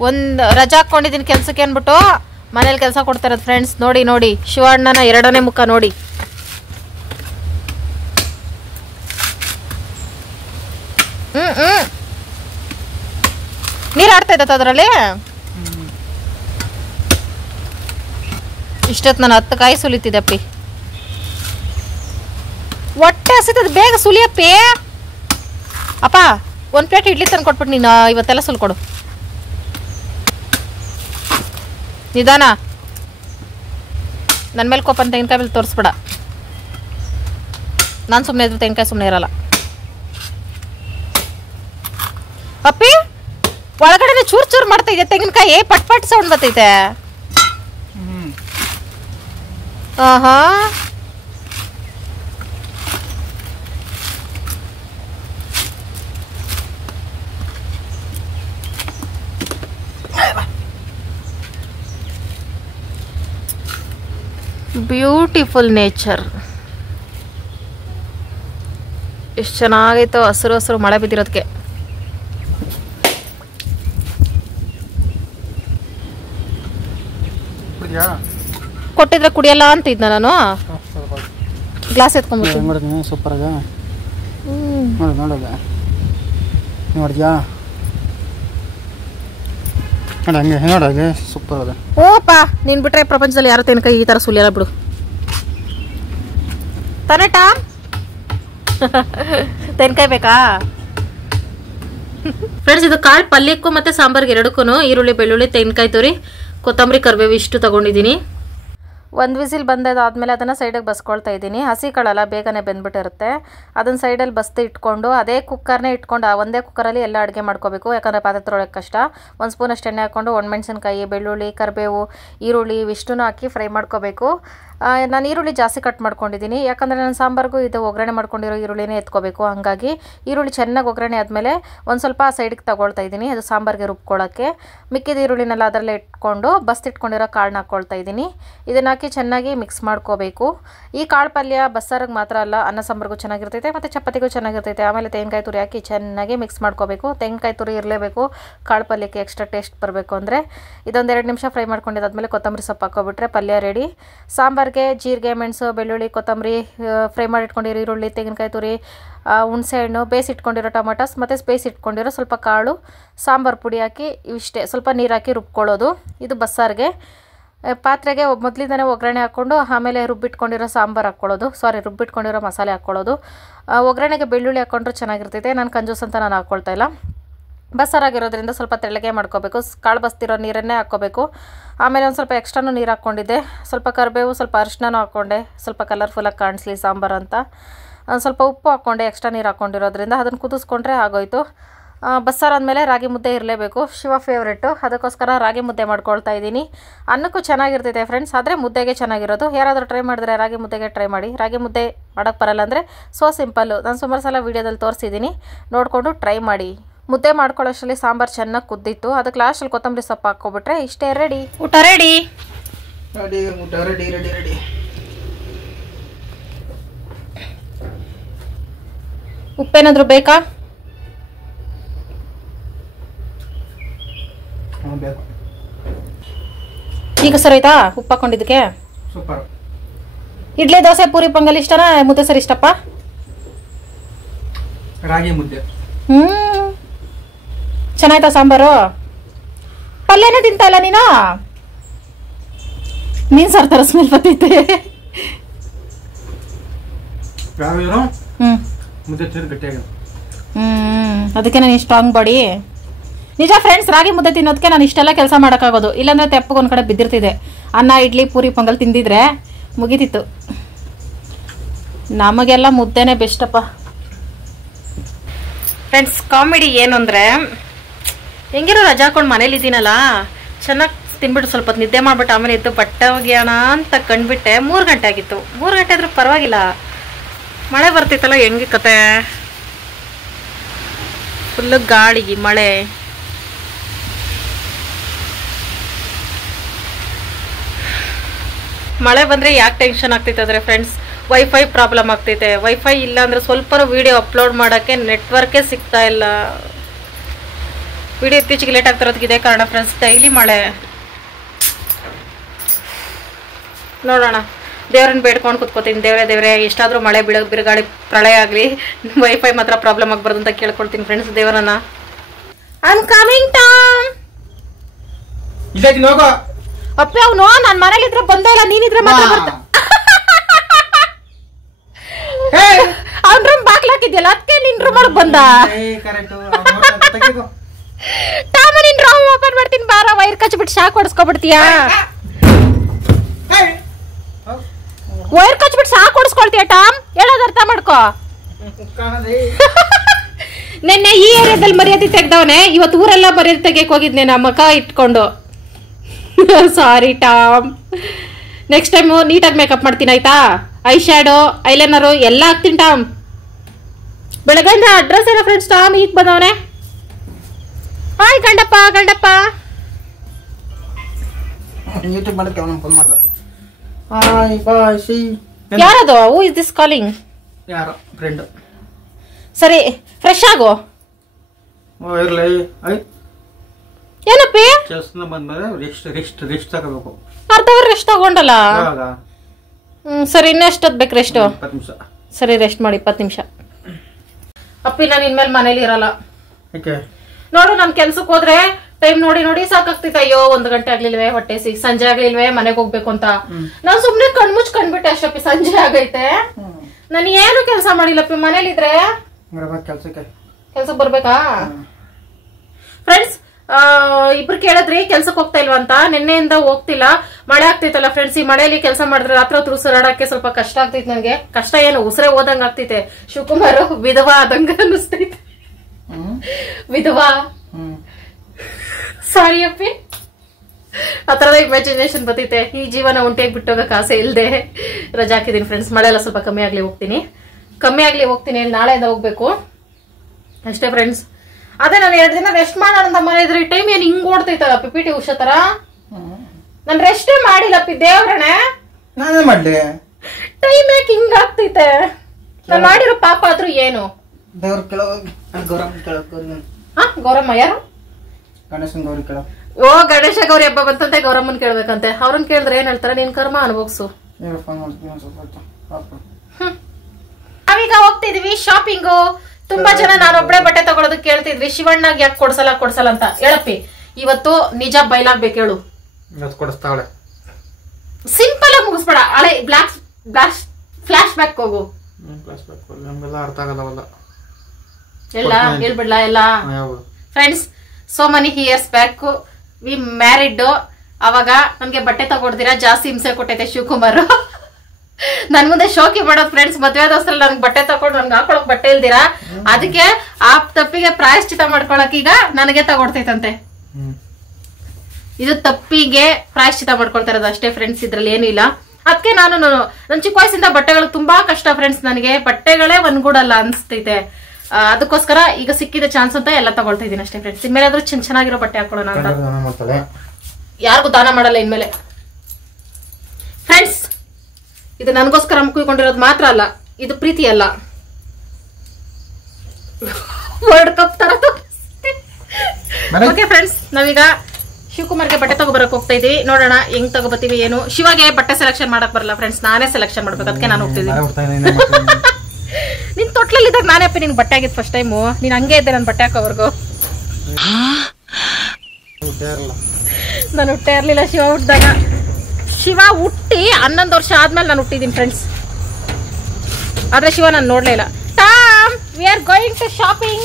ಒಂದ್ ರಜಾ ಹಾಕೊಂಡಿದ್ದೀನಿ ಕೆಲ್ಸಕ್ಕೆ ಅನ್ಬಿಟ್ಟು. ಮನೇಲಿ ಕೆಲಸ ಕೊಡ್ತಾರದ್ ಫ್ರೆಂಡ್ಸ್. ನೋಡಿ ಶಿವಣ್ಣನ 2ನೇ ಮುಖ ನೋಡಿ. ನೀರ್ ಆಡ್ತಾ ಇದ್ದ ಅದ್ರಲ್ಲಿ. ಇಷ್ಟೊತ್ತು ನಾನು 10 ಕಾಯಿ ಸುಲಿತಿದ್ದಪ್ಪಿ. ಹೊಟ್ಟೆ ಹಸಿತದ, ಬೇಗ ಸುಲಿಯಪ್ಪಿ. ಅಪ್ಪ 1 ಪ್ಲೇಟ್ ಇಡ್ಲಿ ತಂದು ಕೊಟ್ಬಿಟ್ಟು ನೀನು ಇವತ್ತೆಲ್ಲ ಸುಲ್ಕೊಡು. ನಿಧಾನ, ನನ್ನ ಮೇಲೆ ಕೋಪ ತೆಂಗಿನಕಾಯಿ ಮೇಲೆ ತೋರಿಸ್ಬೇಡ. ನಾನು ಸುಮ್ಮನೆ ಇದ್ರೆ ತೆಂಗಿನಕಾಯಿ ಸುಮ್ಮನೆ ಇರಲ್ಲ. ಅಪ್ಪಿ ಒಳಗಡೆ ಚೂರ್ ಮಾಡ್ತಾ ಇದೆ ತೆಂಗಿನಕಾಯಿ. ಪಟ್ ಸೌಂಡ್ ಬರ್ತೈತೆ. ಆಹಾ, ಬ್ಯೂಟಿಫುಲ್ ನೇಚರ್. ಎಷ್ಟು ಚೆನ್ನಾಗೈತೋ ಹಸಿರು ಮಳೆ ಬಿದ್ದಿರೋದಕ್ಕೆ. ಕೊಟ್ಟಿದ್ರೆ ಕುಡಿಯಲ್ಲ ಅಂತ ಇದ್ನ ನಾನು. ಗ್ಲಾಸ್ ಎತ್ಕೊಂಡ್ಬಿಡ್ತೀನಿ. ಸೂಪರ್ ಆಗ ನೋಡೋದ. ನೋಡಿದ್ಯಾ ಹಂಗೆ ನೋಡಾಗೆ ಸೂಪರ್ ಅದ. ಓಪಾ ನೀನ್ ಬಿಟ್ರೆ ಪ್ರಪಂಚದಲ್ಲಿ ಯಾರು ತೆನ್ಕಾಯಿ ಈ ತರ ಸುಲಿಯಲ್ಲ ಬಿಡು ತಾನೇ ಟಾಮ್. ತೆನ್ಕಾಯಿ ಬೇಕಾ ಫ್ರೆಂಡ್ಸ್? ಇದು ಕಾಳು ಪಲ್ಯಕ್ಕೂ ಮತ್ತೆ ಸಾಂಬಾರ್ಗೆ ಎರಡಕ್ಕೂ ಈರುಳ್ಳಿ ಬೆಳ್ಳುಳ್ಳಿ ತೆಂಗಿನಕಾಯಿ ತುರಿ ಕೊತ್ತಂಬರಿ ಕರಿಬೇವು ಇಷ್ಟು ತಗೊಂಡಿದ್ದೀನಿ. ಒಂದು ವಿಸಿಲ್ ಬಂದಾದ್ಮೇಲೆ ಅದನ್ನು ಸೈಡಿಗೆ ಬಸ್ಕೊಳ್ತಾ ಇದ್ದೀನಿ. ಹಸಿ ಕಾಳಲ್ಲ ಬೇಗನೆ ಬೆಂದ್ಬಿಟ್ಟಿರುತ್ತೆ. ಅದನ್ನು ಸೈಡಲ್ಲಿ ಬಸ್ತು ಇಟ್ಕೊಂಡು ಅದೇ ಕುಕ್ಕರ್ನೇ ಇಟ್ಕೊಂಡು ಒಂದೇ ಕುಕ್ಕರಲ್ಲಿ ಎಲ್ಲ ಅಡುಗೆ ಮಾಡ್ಕೋಬೇಕು. ಯಾಕಂದರೆ ಪಾತ್ರೆ ತೊಳಕ್ಕೆ ಕಷ್ಟ. ಒಂದು ಸ್ಪೂನ್ ಅಷ್ಟು ಎಣ್ಣೆ ಹಾಕ್ಕೊಂಡು ಒಣಮೆಣಸಿನ್ಕಾಯಿ ಬೆಳ್ಳುಳ್ಳಿ ಕರಿಬೇವು ಈರುಳ್ಳಿ ಇವಿಷ್ಟನ್ನು ಹಾಕಿ ಫ್ರೈ ಮಾಡ್ಕೋಬೇಕು. ನಾನು ಈರುಳ್ಳಿ ಜಾಸ್ತಿ ಕಟ್ ಮಾಡ್ಕೊಂಡಿದ್ದೀನಿ. ಯಾಕಂದರೆ ನಾನು ಸಾಂಬಾರಿಗೂ ಇದು ಒಗ್ಗರಣೆ ಮಾಡ್ಕೊಂಡಿರೋ ಈರುಳ್ಳಿನೇ ಎತ್ಕೋಬೇಕು. ಹಾಗಾಗಿ ಈರುಳ್ಳಿ ಚೆನ್ನಾಗಿ ಒಗ್ಗರಣೆ ಆದಮೇಲೆ ಒಂದು ಸ್ವಲ್ಪ ಸೈಡಿಗೆ ತಗೊಳ್ತಾ ಇದ್ದೀನಿ. ಅದು ಸಾಂಬಾರಿಗೆ ರುಬ್ಕೊಳ್ಳೋಕ್ಕೆ. ಮಿಕ್ಕಿದ ಈರುಳ್ಳಿನೆಲ್ಲ ಅದರಲ್ಲೇ ಇಟ್ಕೊಂಡು ಬಸ್ತಿಟ್ಕೊಂಡಿರೋ ಕಾಳನ್ನ ಹಾಕ್ಕೊಳ್ತಾ ಇದ್ದೀನಿ. ಇದನ್ನು ಹಾಕಿ ಚೆನ್ನಾಗಿ ಮಿಕ್ಸ್ ಮಾಡ್ಕೋಬೇಕು. ಈ ಕಾಳು ಪಲ್ಯ ಬಸ್ಸಾರಿಗೆ ಮಾತ್ರ ಅಲ್ಲ ಅನ್ನ ಸಾಂಬಾರಿಗೂ ಚೆನ್ನಾಗಿರ್ತೈತೆ ಮತ್ತು ಚಪಾತಿಗೂ ಚೆನ್ನಾಗಿರ್ತೈತೆ. ಆಮೇಲೆ ತೆಂಗಿನಕಾಯಿ ತುರಿ ಹಾಕಿ ಚೆನ್ನಾಗಿ ಮಿಕ್ಸ್ ಮಾಡ್ಕೋಬೇಕು. ತೆಂಗಿನಕಾಯಿ ತುರಿ ಇರಲೇಬೇಕು ಕಾಳು ಪಲ್ಯಕ್ಕೆ ಎಕ್ಸ್ಟ್ರಾ ಟೇಸ್ಟ್ ಬರಬೇಕು ಅಂದರೆ. ಇದೊಂದು 2 ನಿಮಿಷ ಫ್ರೈ ಮಾಡ್ಕೊಂಡಿದ್ದಾದಮೇಲೆ ಕೊತ್ತಂಬರಿ ಸೊಪ್ಪು ಹಾಕೋಬಿಟ್ರೆ ಪಲ್ಯ ರೆಡಿ. ಸಾಂಬಾರಿಗೆ ಜೀರಿಗೆ ಮೆಣಸು ಬೆಳ್ಳುಳ್ಳಿ ಕೊತ್ತಂಬರಿ ಫ್ರೈ ಮಾಡಿಟ್ಕೊಂಡಿರೋ ಈರುಳ್ಳಿ ತೆಂಗಿನಕಾಯಿ ತುರಿ ಹುಣಸೆಹಣ್ಣು ಬೇಯಿಸಿಟ್ಕೊಂಡಿರೋ ಟೊಮಟೋಸ್ ಮತ್ತು ಬೇಯಿಸಿಟ್ಕೊಂಡಿರೋ ಸ್ವಲ್ಪ ಕಾಳು ಸಾಂಬಾರು ಪುಡಿ ಹಾಕಿ ಇವಿಷ್ಟೇ ಸ್ವಲ್ಪ ನೀರು ಹಾಕಿ ರುಬ್ಕೊಳ್ಳೋದು. ಇದು ಬಸ್ಸಾರಿಗೆ. ಪಾತ್ರೆಗೆ ಮೊದಲಿಂದನೇ ಒಗ್ಗರಣೆ ಹಾಕ್ಕೊಂಡು ಆಮೇಲೆ ರುಬ್ಬಿಟ್ಕೊಂಡಿರೋ ಸಾಂಬಾರು ಹಾಕ್ಕೊಳ್ಳೋದು. ರುಬ್ಬಿಟ್ಕೊಂಡಿರೋ ಮಸಾಲೆ ಹಾಕ್ಕೊಳ್ಳೋದು. ಒಗ್ಗರಣೆಗೆ ಬೆಳ್ಳುಳ್ಳಿ ಹಾಕ್ಕೊಂಡ್ರೆ ಚೆನ್ನಾಗಿರ್ತೈತೆ. ನಾನು ಕಂಜೂಸ್ ಅಂತ ನಾನು ಹಾಕ್ಕೊಳ್ತಾ ಇಲ್ಲ. ಬಸ್ಸಾರಾಗಿರೋದ್ರಿಂದ ಸ್ವಲ್ಪ ತೆಳ್ಳಗೆ ಮಾಡ್ಕೋಬೇಕು. ಕಾಳು ಬಸ್ತಿರೋ ನೀರನ್ನೇ ಹಾಕ್ಕೋಬೇಕು. ಆಮೇಲೆ ಒಂದು ಸ್ವಲ್ಪ ಎಕ್ಸ್ಟ್ರಾನು ನೀರು ಹಾಕ್ಕೊಂಡಿದ್ದೆ. ಸ್ವಲ್ಪ ಕರಿಬೇವು ಸ್ವಲ್ಪ ಅರಿಶಿನೂ ಹಾಕ್ಕೊಂಡೆ ಸ್ವಲ್ಪ ಕಲರ್ಫುಲ್ಲಾಗಿ ಕಾಣಿಸ್ಲಿ ಸಾಂಬಾರು ಅಂತ. ಸ್ವಲ್ಪ ಉಪ್ಪು ಹಾಕ್ಕೊಂಡೆ ಎಕ್ಸ್ಟ್ರಾ ನೀರು ಹಾಕ್ಕೊಂಡಿರೋದ್ರಿಂದ ಅದನ್ನು ಕುದಿಸ್ಕೊಂಡ್ರೆ ಆಗೋಯ್ತು. ಬಸ್ಸಾರು ಆದಮೇಲೆ ರಾಗಿ ಮುದ್ದೆ ಇರಲೇಬೇಕು. ಶಿವ ಫೇವ್ರೆಟ್ಟು. ಅದಕ್ಕೋಸ್ಕರ ರಾಗಿ ಮುದ್ದೆ ಮಾಡ್ಕೊಳ್ತಾ ಇದ್ದೀನಿ. ಅನ್ನಕ್ಕೂ ಚೆನ್ನಾಗಿರ್ತೈತೆ ಫ್ರೆಂಡ್ಸ್. ಆದರೆ ಮುದ್ದೆಗೆ ಚೆನ್ನಾಗಿರೋದು. ಯಾರಾದರೂ ಟ್ರೈ ಮಾಡಿದ್ರೆ ರಾಗಿ ಮುದ್ದೆಗೆ ಟ್ರೈ ಮಾಡಿ. ರಾಗಿ ಮುದ್ದೆ ಮಾಡೋಕ್ಕೆ ಬರಲ್ಲ ಅಂದರೆ ಸಿಂಪಲ್ಲು. ನಾನು ಸುಮಾರು ಸಲ ವೀಡಿಯೋದಲ್ಲಿ ತೋರಿಸಿದ್ದೀನಿ, ನೋಡಿಕೊಂಡು ಟ್ರೈ ಮಾಡಿ. ಮುದ್ದೆ ಮಾಡ್ಕೊಳ್ಳೋಷ್ಟರಲ್ಲಿ ಸಾಂಬಾರು ಚೆನ್ನಾಗಿ ಕುದ್ದಿತ್ತು. ಅದಕ್ಕೆ ಲಾಸ್ಟಲ್ಲಿ ಕೊತ್ತಂಬರಿ ಸೊಪ್ಪು ಹಾಕ್ಕೊಬಿಟ್ರೆ ಇಷ್ಟೇ ರೆಡಿ. ಊಟ ರೆಡಿ. ಊಟ ರೆಡಿ. ಉಪ್ಪೇನಾದರೂ ಬೇಕಾ? ಬೇಕು. ಈಗ ಸರ್ ಆಯ್ತಾ ಉಪ್ಪು ಹಾಕೊಂಡಿದ್ದಕ್ಕೆ? ಸೂಪರ್. ಇಡ್ಲಿ ದೋಸೆ ಪೂರಿ ಪೊಂಗಲ್ ಇಷ್ಟನಾ ಮುದ್ದೆ ಸರ್ ಇಷ್ಟಪ್ಪ? ರಾಗಿ ಮುದ್ದೆ. ಚೆನ್ನಾಯ್ತಾ ಸಾಂಬಾರು? ಪಲ್ಯನೇ ತಿಂತಾ ಇಲ್ಲ ನೀನು? ಮೀನ್ ಸಾರು ತರ ಸ್ಮೆಲ್ ಬರ್ತೈತೆ. ಅದಕ್ಕೆ ನಾನು ಸ್ಟ್ರಾಂಗ್ ಬಾಡಿ. ನಿಜ ಫ್ರೆಂಡ್ಸ್, ರಾಗಿ ಮುದ್ದೆ ತಿನ್ನೋದಕ್ಕೆ ನಾನು ಇಷ್ಟೆಲ್ಲ ಕೆಲಸ ಮಾಡೋಕ್ಕಾಗೋದು. ಇಲ್ಲಾಂದ್ರೆ ತೆಪ್ಪಗೆ ಒಂದು ಕಡೆ ಬಿದ್ದಿರ್ತಿದೆ. ಅನ್ನ ಇಡ್ಲಿ ಪೂರಿ ಪೊಂಗಲ್ ತಿಂದಿದ್ರೆ ಮುಗಿತಿತ್ತು. ನಮಗೆಲ್ಲ ಮುದ್ದೆನೇ ಬೆಸ್ಟಪ್ಪ. ಫ್ರೆಂಡ್ಸ್, ಕಾಮಿಡಿ ಏನು ಅಂದರೆ, ಹೆಂಗಿರೋ ರಜಾ ಹಾಕೊಂಡು ಮನೇಲಿ ಇದ್ದೀನಲ್ಲ, ಚೆನ್ನಾಗಿ ತಿನ್ಬಿಟ್ಟು ಸ್ವಲ್ಪ ಹೊತ್ತು ನಿದ್ದೆ ಮಾಡ್ಬಿಟ್ಟು ಆಮೇಲೆ ಎದ್ದು ಬಟ್ಟೆ ಒಗೆಯೋಣ ಅಂತ ಕಂಡ್ಬಿಟ್ಟೆ. 3 ಗಂಟೆ ಆಗಿತ್ತು. 3 ಗಂಟೆ ಆದ್ರೂ ಪರವಾಗಿಲ್ಲ, ಮಳೆ ಬರ್ತಿತ್ತಲ್ಲ. ಹೆಂಗೆ ಕತೆ, ಫುಲ್ಲು ಗಾಳಿ ಮಳೆ. ಮಳೆ ಬಂದರೆ ಯಾಕೆ ಟೆನ್ಷನ್ ಆಗ್ತೈತೆ ಅಂದರೆ ಫ್ರೆಂಡ್ಸ್, ವೈಫೈ ಪ್ರಾಬ್ಲಮ್ ಆಗ್ತೈತೆ. ವೈಫೈ ಇಲ್ಲ ಅಂದರೆ ಸ್ವಲ್ಪ ವಿಡಿಯೋ ಅಪ್ಲೋಡ್ ಮಾಡೋಕ್ಕೆ ನೆಟ್ವರ್ಕೇ ಸಿಗ್ತಾ ಇಲ್ಲ. ವಿಡಿಯೋ ಇತ್ತೀಚೆಗೆ ಲೇಟ್ ಆಗ್ತಿರೋದಕ್ಕೆ ಇದೇ ಕಾರಣ ಫ್ರೆಂಡ್ಸ್. ಡೈಲಿ ಮಳೆ. ನೋಡೋಣ, ದೇವ್ರನ್ನ ಬೇಡ್ಕೊಂಡು ಕುತ್ಕೋತೀನಿ. ದೇವ್ರೆ ಎಷ್ಟಾದರೂ ಮಳೆ ಬಿರುಗಾಳಿ ಪ್ರಳಯ ಆಗಲಿ, ವೈಫೈ ಮಾತ್ರ ಪ್ರಾಬ್ಲಮ್ ಆಗಬಾರ್ದು ಅಂತ ಕೇಳ್ಕೊಳ್ತೀನಿ ಫ್ರೆಂಡ್ಸ್ ದೇವರನ್ನ. I am coming Tom. ಅಪ್ಪೆ ಅವನು ನಾನು ಮನೇಲಿದ್ರೆ ಬಂದೇ ಇಲ್ಲ, ನೀನಿದ್ರೆ ಮಾತ್ರ ಬರ್ತಾ. ಅವ್ನ ರೂಮ್ ಬಾಕ್ಲಾಕಿದ್ಯಲ್ಲ, ಅದಕ್ಕೆ ನಿನ್ ರೂಮ್ ಒಳಗೆ ಬಂದ. ಟಾಮ ನಿನ್ ರೂಮ್ ಓಪನ್ ಮಾಡ್ತೀನಿ ಬಾರ. ವೈರ್ ಕಚ್ಬಿಟ್ಟು ಶಾಕ್ ಹೊಡ್ಸ್ಕೊಬಿಡ್ತೀಯಾ? ವೈರ್ ಕಚ್ಬಿಟ್ಟು ಸಾಕು ಹೊಡ್ಸ್ಕೊಳ್ತೀಯ ಟಾಮ್? ಹೇಳೋದು ಅರ್ಥ ಮಾಡ್ಕೋ. ನಿನ್ನೆ ಈ ಏರಿಯಾದಲ್ಲಿ ಮರ್ಯಾದೆ ತೆಗ್ದವನೆ, ಇವತ್ತು ಊರೆಲ್ಲ ಮರ್ಯಾದೆ ತೆಗಿಯಕ್ ಹೋಗಿದ್ನೆ ನಮ್ಮ ಅಕ್ಕ ಇಟ್ಕೊಂಡು. ಸಾರಿ ಟಾಮ್. ನೆಕ್ಸ್ಟ್ ಟೈಮು ನೀಟಾಗಿ ಮೇಕಪ್ ಮಾಡ್ತೀನಿ ಆಯ್ತಾ? ಐ ಶ್ಯಾಡೋ ಐಲೈನರು ಎಲ್ಲ ಹಾಕ್ತೀನಿ ಟಾಮ್. ಬೆಳಗ್ಗೆಯಿಂದ ಅಡ್ರೆಸ್ ಏನೋ ಫ್ರೆಂಡ್ಸ್. ಟಾಮ್ ಈಗ ಬಂದವನೆ. ಹಾಯ್ ಗಂಡಪ್ಪ. ಯಾರದು? Who is this calling? ಯಾರೋ ಫ್ರೆಂಡ್. ಸರಿ, ಫ್ರೆಶ್ ಆಗೋ. ಏನಪ್ಪಿ ಕೆಲಸನ ಬಂದ್ಮೇಲೆ ರೆಸ್ಟ್ ತಗೋಬೇಕು. ಅರ್ಧ ಅವರ್ ರೆಸ್ಟ್ ತಗೊಂಡಲ್ಲ. ಸರಿ, ಇನ್ನೆಷ್ಟೊತ್ತು ಬೇಕು ರೆಸ್ಟ್? 20 ನಿಮಿಷ. ಸರಿ, ರೆಸ್ಟ್ ಮಾಡಿ 20 ನಿಮಿಷ. ಅಪ್ಪಿ ನಾನು ಇನ್ಮೇಲೆ ಮನೇಲಿ ಇರಲ್ಲ. ಯಾಕೆ ನೋಡು ನಾನ್ ಕೆಲ್ಸಕ್ಕೆ ಹೋದ್ರೆ ಟೈಮ್ ನೋಡಿ ನೋಡಿ ಸಾಕಾಗ್ತಿತ್ತು. ಅಯ್ಯೋ 1 ಗಂಟೆ ಆಗ್ಲಿಲ್ವೇ, ಹೊಟ್ಟೆ ಸಂಜೆ ಆಗ್ಲಿಲ್ವೇ, ಮನೆಗೆ ಹೋಗ್ಬೇಕು ಅಂತ ನಾನ್ ಸುಮ್ನೆ ಕಣ್ಮುಚ್ ಕಂಡ್ಬಿಟ್ಟೆ ಅಷ್ಟಪ್ಪಿ. ಸಂಜೆ ಆಗೈತೆ, ನಾನು ಏನು ಕೆಲಸ ಮಾಡಿಲ್ಲಪ್ಪಿ. ಮನೇಲಿದ್ರೆ ಕೆಲ್ಸಕ್ಕೆ ಬರ್ಬೇಕಾ? ಫ್ರೆಂಡ್ಸ್ ಇಬ್ರು ಕೇಳಿದ್ರಿ ಕೆಲ್ಸಕ್ಕೆ ಹೋಗ್ತಾ ಇಲ್ವಾ ಅಂತ. ನಿನ್ನೆಯಿಂದ ಹೋಗ್ತಿಲ್ಲ, ಮಳೆ ಆಗ್ತೈತಲ್ಲ ಫ್ರೆಂಡ್ಸ್. ಈ ಮಳೆಯಲ್ಲಿ ಕೆಲಸ ಮಾಡಿದ್ರೆ ರಾತ್ರಿ ಹೊತ್ತು ಉಸಿರಾಡಕ್ಕೆ ಸ್ವಲ್ಪ ಕಷ್ಟ ಆಗ್ತೈತೆ ನಂಗೆ. ಕಷ್ಟ ಏನು, ಉಸಿರೇ ಹೋದಂಗ ಆಗ್ತೈತೆ. ಶಿವಕುಮಾರ್ ವಿಧವಾ ಆದಂಗ ಅನಿಸ್ತೈತೆ. ವಿಧವಾ, ಸಾರಿ ಅಪ್ಪಿ, ಆ ತರದ ಇಮ್ಯಾಜಿನೇಷನ್ ಬರ್ತೈತೆ. ಈ ಜೀವನ ಒಂಟಿಯಾಗಿ ಬಿಟ್ಟೋಗಕ್ ಆಸೆ ಇಲ್ದೆ ರಜಾ ಹಾಕಿದೀನಿ ಫ್ರೆಂಡ್ಸ್. ಮಳೆ ಎಲ್ಲ ಸ್ವಲ್ಪ ಕಮ್ಮಿ ಆಗ್ಲಿ ಹೋಗ್ತೀನಿ. ನಾಳೆಯಿಂದ ಹೋಗ್ಬೇಕು ಅಷ್ಟೇ ಫ್ರೆಂಡ್ಸ್. ಅದೇ ನಾನು 2 ದಿನ ರೆಸ್ಟ್ ಮಾಡೋಣ ಅಂತ ಮಾಡಿದ್ರೆ ಈ ಟೈಮ್ ಏನ್ ಹಿಂಗ್ ಓಡ್ತೈತಲ್ಲ PPT ಉಷಾ ತರ. ನಾನು ರೆಸ್ಟೇ ಮಾಡಿಲ್ಲಪ್ಪಿ ದೇವ್ರನೆ. ನಾನೇ ಮಾಡ್ಲಿ, ಟೈಮ್ ಯಾಕೆ ಹಿಂಗ ಆಗ್ತೈತೆ? ನಾನು ಮಾಡಿರೋ ಪಾಪ ಆದ್ರೂ ಏನು? ದೇವ್ರ ಗೌರಮ್ಮ ಯಾರು? ಗಣೇಶನ್ ಗೌರಿ ಕೇಳ. ಓ ಗಣೇಶ ಗೌರಿ ಹಬ್ಬ ಬಂತಂತೆ, ಗೌರಮ್ಮನ್ ಕೇಳ್ಬೇಕಂತೆ. ಅವ್ರನ್ನ ಕೇಳಿದ್ರೆ ಏನ್ ಹೇಳ್ತಾರೆ? ನೀನ್ ಕರ್ಮ ಅನುಭವ್ಸು. ನಾವೀಗ ಹೋಗ್ತಿದೀವಿ ಶಾಪಿಂಗು. ತುಂಬಾ ಜನ ನಾನೊಬ್ಳೆ ಬಟ್ಟೆ ತಗೊಳೋದಕ್ಕೆ ಕೇಳ್ತಿದ್ವಿ, ಶಿವಣ್ಣಗ್ ಯಾಕೆ ಕೊಡ್ಸಲ್ಲ ಅಂತ. ಹೇಳಪ್ಪಿ, ಇವತ್ತು ನಿಜ ಬಯಲಾಗ್ಬೇಕು ಹೇಳು. ಕೊಡಿಸ್ತಾವಳೆ, ಸಿಂಪಲ್ ಆಗಿ ಮುಗಿಸ್ಬೇಡ. ಹಳೆ ಫ್ಲಾಶ್ ಬ್ಯಾಕ್ ಹೋಗು. ನಮ್ಗೆಲ್ಲ ಅರ್ಥ ಆಗಲ್ಲ ಎಲ್ಲ ಹೇಳ್ಬಿಡ್ಲ ಎಲ್ಲ friends. So money years back we married. ಅವಾಗ ನನ್ಗೆ ಬಟ್ಟೆ ತಗೊಡ್ದಿರಾ ಜಾಸ್ತಿ ಹಿಂಸೆ ಕೊಟ್ಟೈತೆ ಶಿವಕುಮಾರ್. ನನ್ ಮುಂದೆ ಶೋಕಿ ಮಾಡೋದು ಫ್ರೆಂಡ್ಸ್. ಮದ್ವೆ ದೋಸ್ತರಲ್ಲಿ ನನ್ಗೆ ಬಟ್ಟೆ ತಗೊಂಡು ನನ್ಗೆ ಹಾಕೊಳಕ್ ಬಟ್ಟೆ ಇಲ್ದಿರಾ, ಅದಕ್ಕೆ ಆ ತಪ್ಪಿಗೆ ಪ್ರಾಯಶ್ಚಿತ ಮಾಡ್ಕೊಳಕ್ ಈಗ ನನಗೆ ತಗೊಡ್ತೈತಂತೆ. ಇದು ತಪ್ಪಿಗೆ ಪ್ರಾಯಶ್ಚಿತ ಮಾಡ್ಕೊಳ್ತಾ ಇರೋದು ಅಷ್ಟೇ ಫ್ರೆಂಡ್ಸ್, ಇದ್ರಲ್ಲಿ ಏನು ಇಲ್ಲ. ಅದಕ್ಕೆ ನನ್ ಚಿಕ್ಕ ವಯಸ್ಸಿಂದ ಬಟ್ಟೆಗಳು ತುಂಬಾ ಕಷ್ಟ ಫ್ರೆಂಡ್ಸ್. ನನಗೆ ಬಟ್ಟೆಗಳೇ ಒಂದ್ಗೂಡಲ್ಲ ಅನ್ಸ್ತೈತೆ. ಅದಕ್ಕೋಸ್ಕರ ಈಗ ಸಿಕ್ಕಿದ ಚಾನ್ಸ್ ಅಂತ ಎಲ್ಲ ತಗೊಳ್ತಾ ಇದೀನಿ ಅಷ್ಟೇ ಫ್ರೆಂಡ್ಸ್. ಇನ್ಮೇಲಾದ್ರೂ ಚೆನ್ನಾಗಿರೋ ಬಟ್ಟೆ ಹಾಕೊಳ್ಳೋಣ ಅಂತ. ಯಾರಿಗೂ ದಾನ ಮಾಡಲ್ಲ ಇನ್ಮೇಲೆ ಫ್ರೆಂಡ್ಸ್. ಇದು ನನಗೋಸ್ಕರ ಮುಕ್ಕಿಕೊಂಡಿರೋದು ಮಾತ್ರ ಅಲ್ಲ, ಇದು ಪ್ರೀತಿ ಅಲ್ಲ, ವರ್ಲ್ಡ್ ಕಪ್ ತರ. ಓಕೆ ಫ್ರೆಂಡ್ಸ್, ನಾವೀಗ ಶಿವಕುಮಾರ್ಗೆ ಬಟ್ಟೆ ತಗೋಬರಕ್ ಹೋಗ್ತಾ ಇದೀವಿ. ನೋಡೋಣ ಹೆಂಗ್ ತಗೋಬತ್ತೀವಿ ಏನು. ಶಿವಾಗೆ ಬಟ್ಟೆ ಸೆಲೆಕ್ಷನ್ ಮಾಡಕ್ ಬರಲ್ಲ ಫ್ರೆಂಡ್ಸ್, ನಾನೇ ಸೆಲೆಕ್ಷನ್ ಮಾಡ್ಬೇಕು. ಅದಕ್ಕೆ ನಾನು ಹೋಗ್ತಿದ್ದೀನಿ. ನಿನ್ ತೊಟ್ಲಲ್ಲಿದ್ದಾಗ ನಾನೇ ಅಪ್ಪಿ ನಿನ್ ಬಟ್ಟೆ ಆಗಿದ್ ಫಸ್ಟ್ ಟೈಮು. ನೀನ್ ಹಂಗೆ ಇದ್ದೆ ನನ್ ಬಟ್ಟೆ ಹಾಕೋವರ್ಗು. ನಾನು ಹುಟ್ಟೇ ಇರ್ಲಿಲ್ಲ ಶಿವ ಹುಟ್ಟಿದಾಗ. ಶಿವ ಹುಟ್ಟಿ 11 ವರ್ಷ ಆದ್ಮೇಲೆ ನಾನು ಹುಟ್ಟಿದೀನಿ ಫ್ರೆಂಡ್ಸ್. ಆದ್ರೆ ಶಿವ ನಾನು ನೋಡ್ಲೇ ಇಲ್ಲ. Tom, we are going to shopping.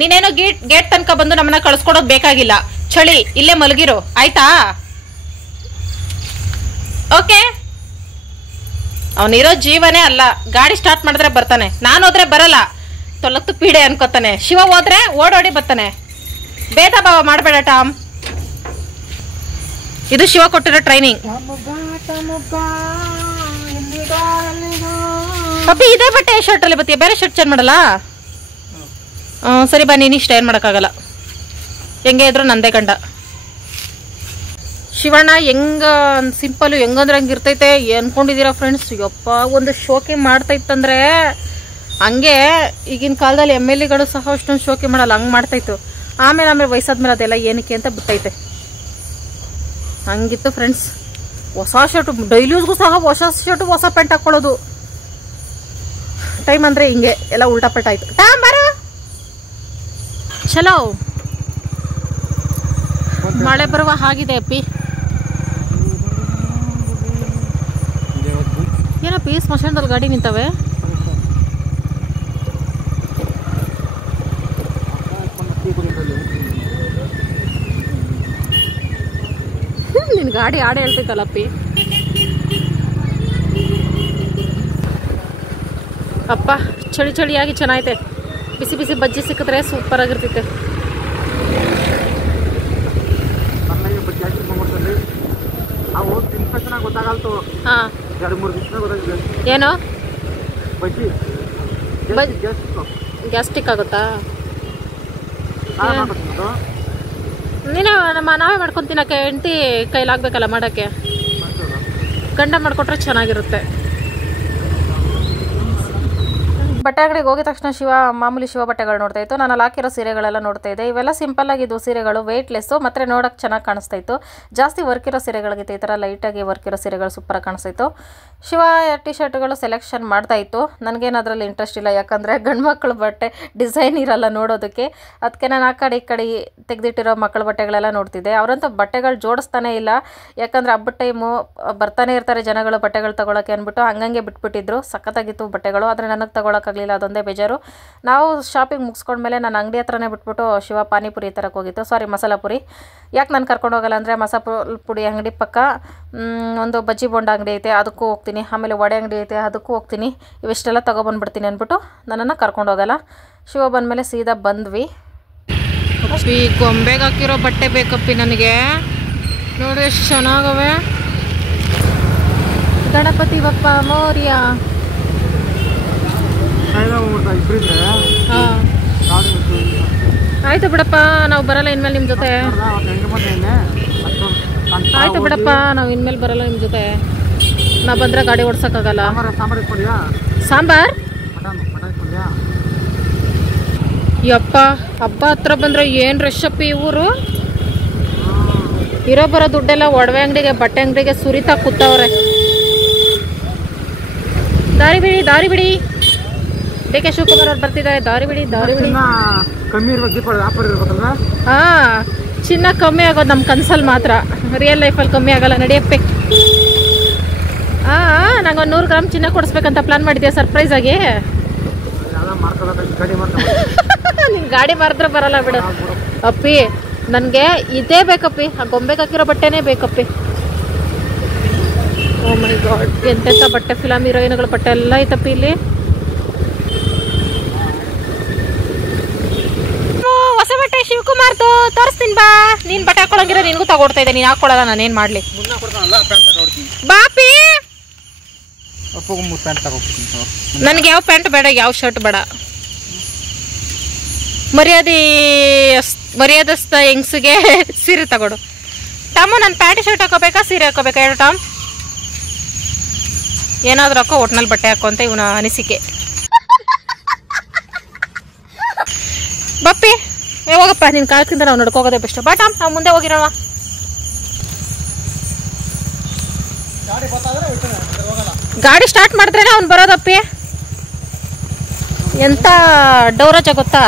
ನೀನೇನೋ ಗೇಟ್ ತನಕ ಬಂದು ನಮ್ಮನ್ನ ಕಳ್ಸ್ಕೊಡೋದು ಬೇಕಾಗಿಲ್ಲ. ಚಳಿ ಇಲ್ಲೇ ಮಲಗಿರು ಆಯ್ತಾ? ಓಕೆ. ಅವನಿರೋ ಜೀವನೇ ಅಲ್ಲ. ಗಾಡಿ ಸ್ಟಾರ್ಟ್ ಮಾಡಿದ್ರೆ ಬರ್ತಾನೆ, ನಾನು ಹೋದ್ರೆ ಬರಲ್ಲ. ತೊಲತ್ತು ಪೀಡೆ ಅನ್ಕೋತಾನೆ. ಶಿವ ಹೋದ್ರೆ ಓಡೋಡಿ ಬರ್ತಾನೆ. ಭೇದ ಭಾವ ಮಾಡಬೇಡ ಟಾಮ್. ಇದು ಶಿವ ಕೊಟ್ಟಿರೋ ಟ್ರೈನಿಂಗ್. ಪಪ್ಪಿ ಇದೇ ಬಟ್ಟೆ ಶರ್ಟ್ ಅಲ್ಲಿ ಬತ್ತೀಯ, ಬೇರೆ ಶರ್ಟ್ ಚೇಂಜ್ ಮಾಡಲ್ಲ? ಸರಿ ಬಾ, ನೀನು ಇಷ್ಟ ಏನ್ ಮಾಡಕ್ಕಾಗಲ್ಲ. ಹೆಂಗೆ ಇದ್ರು ನಂದೇ ಗಂಡ. ಶಿವಣ್ಣ ಹೆಂಗ ಸಿಂಪಲ್ ಹೆಂಗಂದ್ರೆ ಹಂಗಿರ್ತೈತೆ ಅನ್ಕೊಂಡಿದೀರಾ ಫ್ರೆಂಡ್ಸ್. ಯಪ್ಪ, ಒಂದು ಶೋಕಿ ಮಾಡ್ತೈತಂದ್ರೆ ಹಂಗೆ. ಈಗಿನ ಕಾಲದಲ್ಲಿ MLA ಸಹ ಅಷ್ಟೊಂದು ಶೋಕಿ ಮಾಡಲ್ಲ, ಹಂಗ್ ಮಾಡ್ತೈತು. ಆಮೇಲೆ ವಯಸ್ಸಾದ್ಮೇಲೆ ಅದೆಲ್ಲ ಏನಕ್ಕೆ ಅಂತ ಬಿಟ್ಟೈತೆ. ಹಂಗಿತ್ತು ಫ್ರೆಂಡ್ಸ್. ಹೊಸ ಶರ್ಟು ಡೈಲಿ ಯೂಸ್ಗೂ ಸಹ ಹೊಸ ಶರ್ಟು ಹೊಸ ಪ್ಯಾಂಟ್ ಹಾಕೊಳ್ಳೋದು. ಟೈಮ್ ಅಂದ್ರೆ ಹಿಂಗೆ ಎಲ್ಲ ಉಲ್ಟಾ ಪಲ್ಟ ಆಯ್ತು. ಚಲೋ, ಮಳೆ ಬರುವ ಹಾಗಿದೆ ಅಪ್ಪಿ. ಏನಪ್ಪಿ ಸ್ಮಶಾನದಲ್ಲಿ ಗಾಡಿ ನಿಂತವೆ? ನಿನ್ ಗಾಡಿ ಆಡೆ ಹೇಳ್ತೈತಲ್ಲಪ್ಪಿ. ಅಪ್ಪ ಚಳಿಯಾಗಿ ಚೆನ್ನಾಗೈತೆ. ಬಿಸಿ ಬಿಸಿ ಬಜ್ಜಿ ಸಿಕ್ಕಿದ್ರೆ ಸೂಪರ್ ಆಗಿರ್ತೈತೆ. ಏನು ಗ್ಯಾಸ್ಟ್ರಿಕ್ ಆಗುತ್ತಾ? ನೀನೇ ನಾವೇ ಮಾಡ್ಕೊಂಡು ತಿನ್ನಕ್ಕೆ ಹೆಂಡತಿ ಕೈಲಾಗಬೇಕಲ್ಲ ಮಾಡೋಕ್ಕೆ. ಗಂಡ ಮಾಡಿಕೊಟ್ರೆ ಚೆನ್ನಾಗಿರುತ್ತೆ. ಬಟ್ಟೆ ಅಂಗಡಿಗೆ ಹೋಗಿದ ತಕ್ಷಣ ಮಾಮೂಲಿ ಶಿವ ಬಟ್ಟೆಗಳು ನೋಡ್ತಾ ಇತ್ತು. ನಾನು ಅಲ್ಲಿ ಹಾಕಿರೋ ಸೀರೆಗಳೆಲ್ಲ ನೋಡ್ತಾ ಇದ್ದೆ. ಇವೆಲ್ಲ ಸಿಂಪಲ್ ಆಗಿದ್ದು ಸೀರೆಗಳು, ವೆಯ್ಟ್ಲೆಸ್ಸು, ಮತ್ತು ನೋಡೋಕೆ ಚೆನ್ನಾಗಿ ಕಾಣಿಸ್ತಾ ಇತ್ತು. ಜಾಸ್ತಿ ವರ್ಕ್ ಇರೋ ಸೀರೆಗಳಿಗಿತ್ತು, ಈ ಥರ ಲೈಟಾಗಿ ವರ್ಕ್ ಇರೋ ಸೀರೆಗಳು ಸೂಪರಾಗಿ ಕಾಣಿಸ್ತಾ ಇತ್ತು. ಶಿವ ಟಿ ಶರ್ಟ್ಗಳು ಸೆಲೆಕ್ಷನ್ ಮಾಡ್ತಾ ಇತ್ತು. ನನಗೇನು ಅದರಲ್ಲಿ ಇಂಟ್ರೆಸ್ಟ್ ಇಲ್ಲ, ಯಾಕಂದರೆ ಗಂಡು ಮಕ್ಕಳು ಬಟ್ಟೆ ಡಿಸೈನ್ ಇರಲ್ಲ ನೋಡೋದಕ್ಕೆ. ಅದಕ್ಕೆ ನಾನು ಆ ಕಡೆ ಈ ಕಡೆ ತೆಗೆದಿಟ್ಟಿರೋ ಮಕ್ಕಳ ಬಟ್ಟೆಗಳೆಲ್ಲ ನೋಡ್ತಿದ್ದೆ. ಅವರಂತೂ ಬಟ್ಟೆಗಳು ಜೋಡಿಸ್ತಾನೆ ಇಲ್ಲ, ಯಾಕಂದರೆ ಹಬ್ಬದ ಟೈಮು ಬರ್ತಾನೆ ಇರ್ತಾರೆ ಜನಗಳು ಬಟ್ಟೆಗಳು ತೊಗೊಳಕ್ಕೆ ಅಂದ್ಬಿಟ್ಟು ಹಂಗಂಗೆ ಬಿಟ್ಬಿಟ್ಟಿದ್ರು. ಸಖತ್ತಾಗಿತ್ತು ಬಟ್ಟೆಗಳು, ಆದರೆ ನನಗೆ ತೊಗೊಳಕ್ಕಾಗಲಿಲ್ಲ, ಅದೊಂದೇ ಬೇಜಾರು. ನಾವು ಶಾಪಿಂಗ್ ಮುಗಿಸ್ಕೊಂಡ್ಮೇಲೆ ನಾನು ಅಂಗಡಿ ಹತ್ರನೇ ಬಿಟ್ಬಿಟ್ಟು ಶಿವ ಪಾನಿಪುರಿ ತರಕ್ಕೆ ಹೋಗಿತ್ತು, ಸಾರಿ ಮಸಾಲ ಪುರಿ. ಯಾಕೆ ನಾನು ಕರ್ಕೊಂಡು ಹೋಗಲ್ಲ ಅಂದರೆ ಮಸಾಲ ಪುಡಿ ಅಂಗಡಿ ಪಕ್ಕ ಒಂದು ಬಜ್ಜಿ ಬೋಂಡ ಅಂಗಡಿ ಐತೆ, ಅದಕ್ಕೂ ಹೋಗ್ತೀನಿ. ಆಮೇಲೆ ವಡೆ ಅಂಗಡಿ ಐತೆ, ಅದಕ್ಕೂ ಹೋಗ್ತೀನಿ. ಇವೆಷ್ಟೆಲ್ಲ ತೊಗೊಬಂದ್ಬಿಡ್ತೀನಿ ಅಂದ್ಬಿಟ್ಟು ನನ್ನನ್ನು ಕರ್ಕೊಂಡು ಹೋಗಲ್ಲ. ಶಿವ ಬಂದಮೇಲೆ ಸೀದಾ ಬಂದ್ವಿ. ಅಪ್ಪಿ ಗೊಂಬೆಗೆ ಹಾಕಿರೋ ಬಟ್ಟೆ ಬೇಕಪ್ಪಿ ನನಗೆ, ನೋಡಿ ಎಷ್ಟು ಚೆನ್ನಾಗವೆ. ಗಣಪತಿ ಬಪ್ಪ ಮೋರ್ಯ. ಹಾಂ ಆಯಿತು ಬಿಡಪ್ಪ, ನಾವು ಬರಲ್ಲ ಇನ್ಮೇಲೆ ನಿಮ್ಮ ಜೊತೆ. ಆಯಿತು ಬಿಡಪ್ಪ, ನಾವು ಇನ್ಮೇಲೆ ಬರಲ್ಲ ನಿಮ್ಮ ಜೊತೆ. ನಾವು ಬಂದರೆ ಗಾಡಿ ಓಡ್ಸೋಕ್ಕಾಗಲ್ಲ. ಸಾಂಬಾರ್ ಯಪ್ಪ, ಹಬ್ಬ ಹತ್ರ ಬಂದರೆ ಏನು ರಶ್ ಅಪ್ಪಿ ಊರು. ಇರೋ ಬರೋ ದುಡ್ಡೆಲ್ಲ ಒಡವೆ ಅಂಗಡಿಗೆ ಬಟ್ಟೆ ಅಂಗಡಿಗೆ ಸುರಿತಾ ಕೂತವ್ರೆ. ದಾರಿ ಬಿಡಿ, ದಾರಿ ಬಿಡಿ. ಡಿ ಕೆ ಶಿವಕುಮಾರ್ ಅವ್ರು ಬರ್ತಿದ್ದಾರೆ, ದಾರಿ ಬಿಡಿ, ದಾರಿ ಬಿಡಿ. ಹಾಂ, ಚಿನ್ನ ಕಮ್ಮಿ ಆಗೋದು ನಮ್ಮ ಕನ್ಸಲ್ಲಿ ಮಾತ್ರ, ರಿಯಲ್ ಲೈಫಲ್ಲಿ ಕಮ್ಮಿ ಆಗಲ್ಲ. ನಡಿಯಪ್ಪೆ. ಹಾಂ, ನಂಗೊಂದು 100 ಗ್ರಾಮ್ ಚಿನ್ನ ಕೊಡಿಸ್ಬೇಕಂತ ಪ್ಲಾನ್ ಮಾಡಿದ್ಯಾ ಸರ್ಪ್ರೈಸ್ ಆಗಿ. ನಿನ್ ಗಾಡಿ ಮಾರಿದ್ರೆ ಬರಲ್ಲ ಬಿಡು ಅಪ್ಪಿ. ನನಗೆ ಇದೇ ಬೇಕಪ್ಪಿ, ಆ ಗೊಂಬೆಗೆ ಹಾಕಿರೋ ಬಟ್ಟೆನೇ ಬೇಕಪ್ಪಿ. ಓ ಮೈ ಗಾಡ್, ಎಂತೆಂಥ ಬಟ್ಟೆ, ಫಿಲಮ್ ಹೀರೋಯಿನ್ಗಳ ಬಟ್ಟೆ ಎಲ್ಲ ಐತಪ್ಪಿ ಇಲ್ಲಿ. ಹೊಸ ಬಟ್ಟೆ ಶಿವಕುಮಾರ್ದು ತೋರಿಸ್ತೀನಿ ಬಾ. ನೀನು ಬಟ್ಟೆ ಹಾಕೊಳಂಗಿರೋ ನಿನಗೂ ತಗೊಡ್ತಾ ಇದ್ದೆ, ನೀನು ಹಾಕೊಳ್ಳಲ್ಲ, ನಾನೇನು ಮಾಡಲಿ. ಬಾಪಿ, ನನಗೆ ಯಾವ ಪ್ಯಾಂಟ್ ಬೇಡ, ಯಾವ ಶರ್ಟ್ ಬೇಡ. ಮರ್ಯಾದಸ್ಥ ಹೆಂಗ್ಸಿಗೆ ಸೀರೆ ತಗೊಡು. ಟಾಮು, ನಾನು ಪ್ಯಾಂಟ್ ಶರ್ಟ್ ಹಾಕೋಬೇಕಾ ಸೀರೆ ಹಾಕೋಬೇಕಾ ಹೇಳು ಟಾಮ್? ಏನಾದರೂ ಹಾಕೋ, ಒಟ್ನಲ್ಲಿ ಬಟ್ಟೆ ಹಾಕೋ ಅಂತ ಇವನ ಅನಿಸಿಕೆ. ಬಪ್ಪಿ ಹೋಗಪ್ಪ, ನಿನ್ನ ಕಾಲದಿಂದ ನಾವು ನಡ್ಕೋಗೋದೇ ಬೆಸ್ಟ್. ಬಾ ಟಾಮ್, ನಾವು ಮುಂದೆ ಹೋಗಿರೋಣ. ಗಾಡಿ ಸ್ಟಾರ್ಟ್ ಮಾಡಿದ್ರೇನೆ ಅವ್ನು ಬರೋದಪ್ಪಿ. ಎಂತ ಡೌರಾಜ ಗೊತ್ತಾ?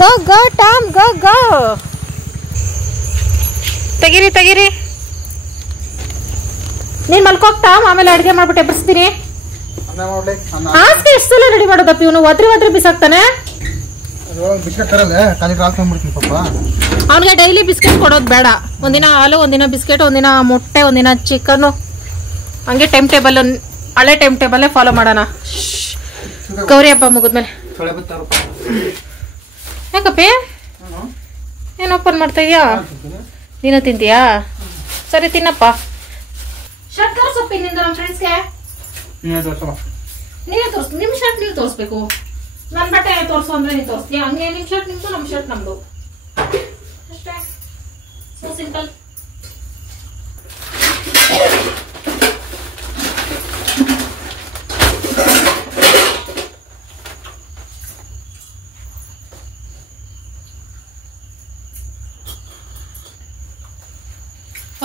ಗೋ ಗೋ ಟಾಮ್, ಗೋ ಗೋ. ತೆಗೀರಿ ತೆಗೀರಿ. ನೀನ್ ಮಲ್ಕೋಗ್ತಾಮ್, ಆಮೇಲೆ ಅಡುಗೆ ಮಾಡ್ಬಿಟ್ಟು ಎಬ್ಬರಿಸ್ತೀನಿ. ಆಸ್ತಿ ಎಷ್ಟು ಸಲ ರೆಡಿ ಮಾಡೋದಪ್ಪ ಇವನು, ಒದ್ರಿ ಬಿಸಾಕ್ತಾನೆ. ಅವನಿಗೆ ಡೈಲಿ ಬಿಸ್ಕೆಟ್ ಕೊಡೋದು ಬೇಡ. ಒಂದಿನ ಹಾಲು, ಒಂದಿನ ಬಿಸ್ಕೆಟ್, ಒಂದಿನ ಮೊಟ್ಟೆ, ಒಂದಿನ ಚಿಕನ್, ಹಂಗೆ ಟೈಮ್ ಟೇಬಲ್, ಹಳೆ ಟೈಮ್ ಟೇಬಲ್ಲೇ ಫಾಲೋ ಮಾಡೋಣ. ಗೌರಿ ಹಬ್ಬ ಮುಗಿದ್ಮೇಲೆ. ಯಾಕಪ್ಪಿ ಏನು ಓಪನ್ ಮಾಡ್ತಾ ಇದೀಯಾ? ನೀನು ತಿಂತೀಯಾ? ಸರಿ ತಿನ್ನಪ್ಪ. ಶರ್ಟ್ ತೋರಿಸಪ್ಪಿ ನಿಂದ ನಮ್ಮ ಫ್ರೆಂಡ್ಸ್ಗೆ. ನೀವೇ ತೋರಿಸ್, ನಿಮ್ಮ ಶರ್ಟ್ ನೀವು ತೋರಿಸ್ಬೇಕು. ನನ್ನ ಬಟ್ಟೆ ತೋರಿಸು ಅಂದ್ರೆ ನೀವು ತೋರಿಸ್ತೀಯ. ಹಂಗೆ ನಿಮ್ಮ ಶರ್ಟ್ ನಿಮ್ದು, ನಮ್ಮ ಶರ್ಟ್ ನಮ್ದು, ಅಷ್ಟೇ. So simple.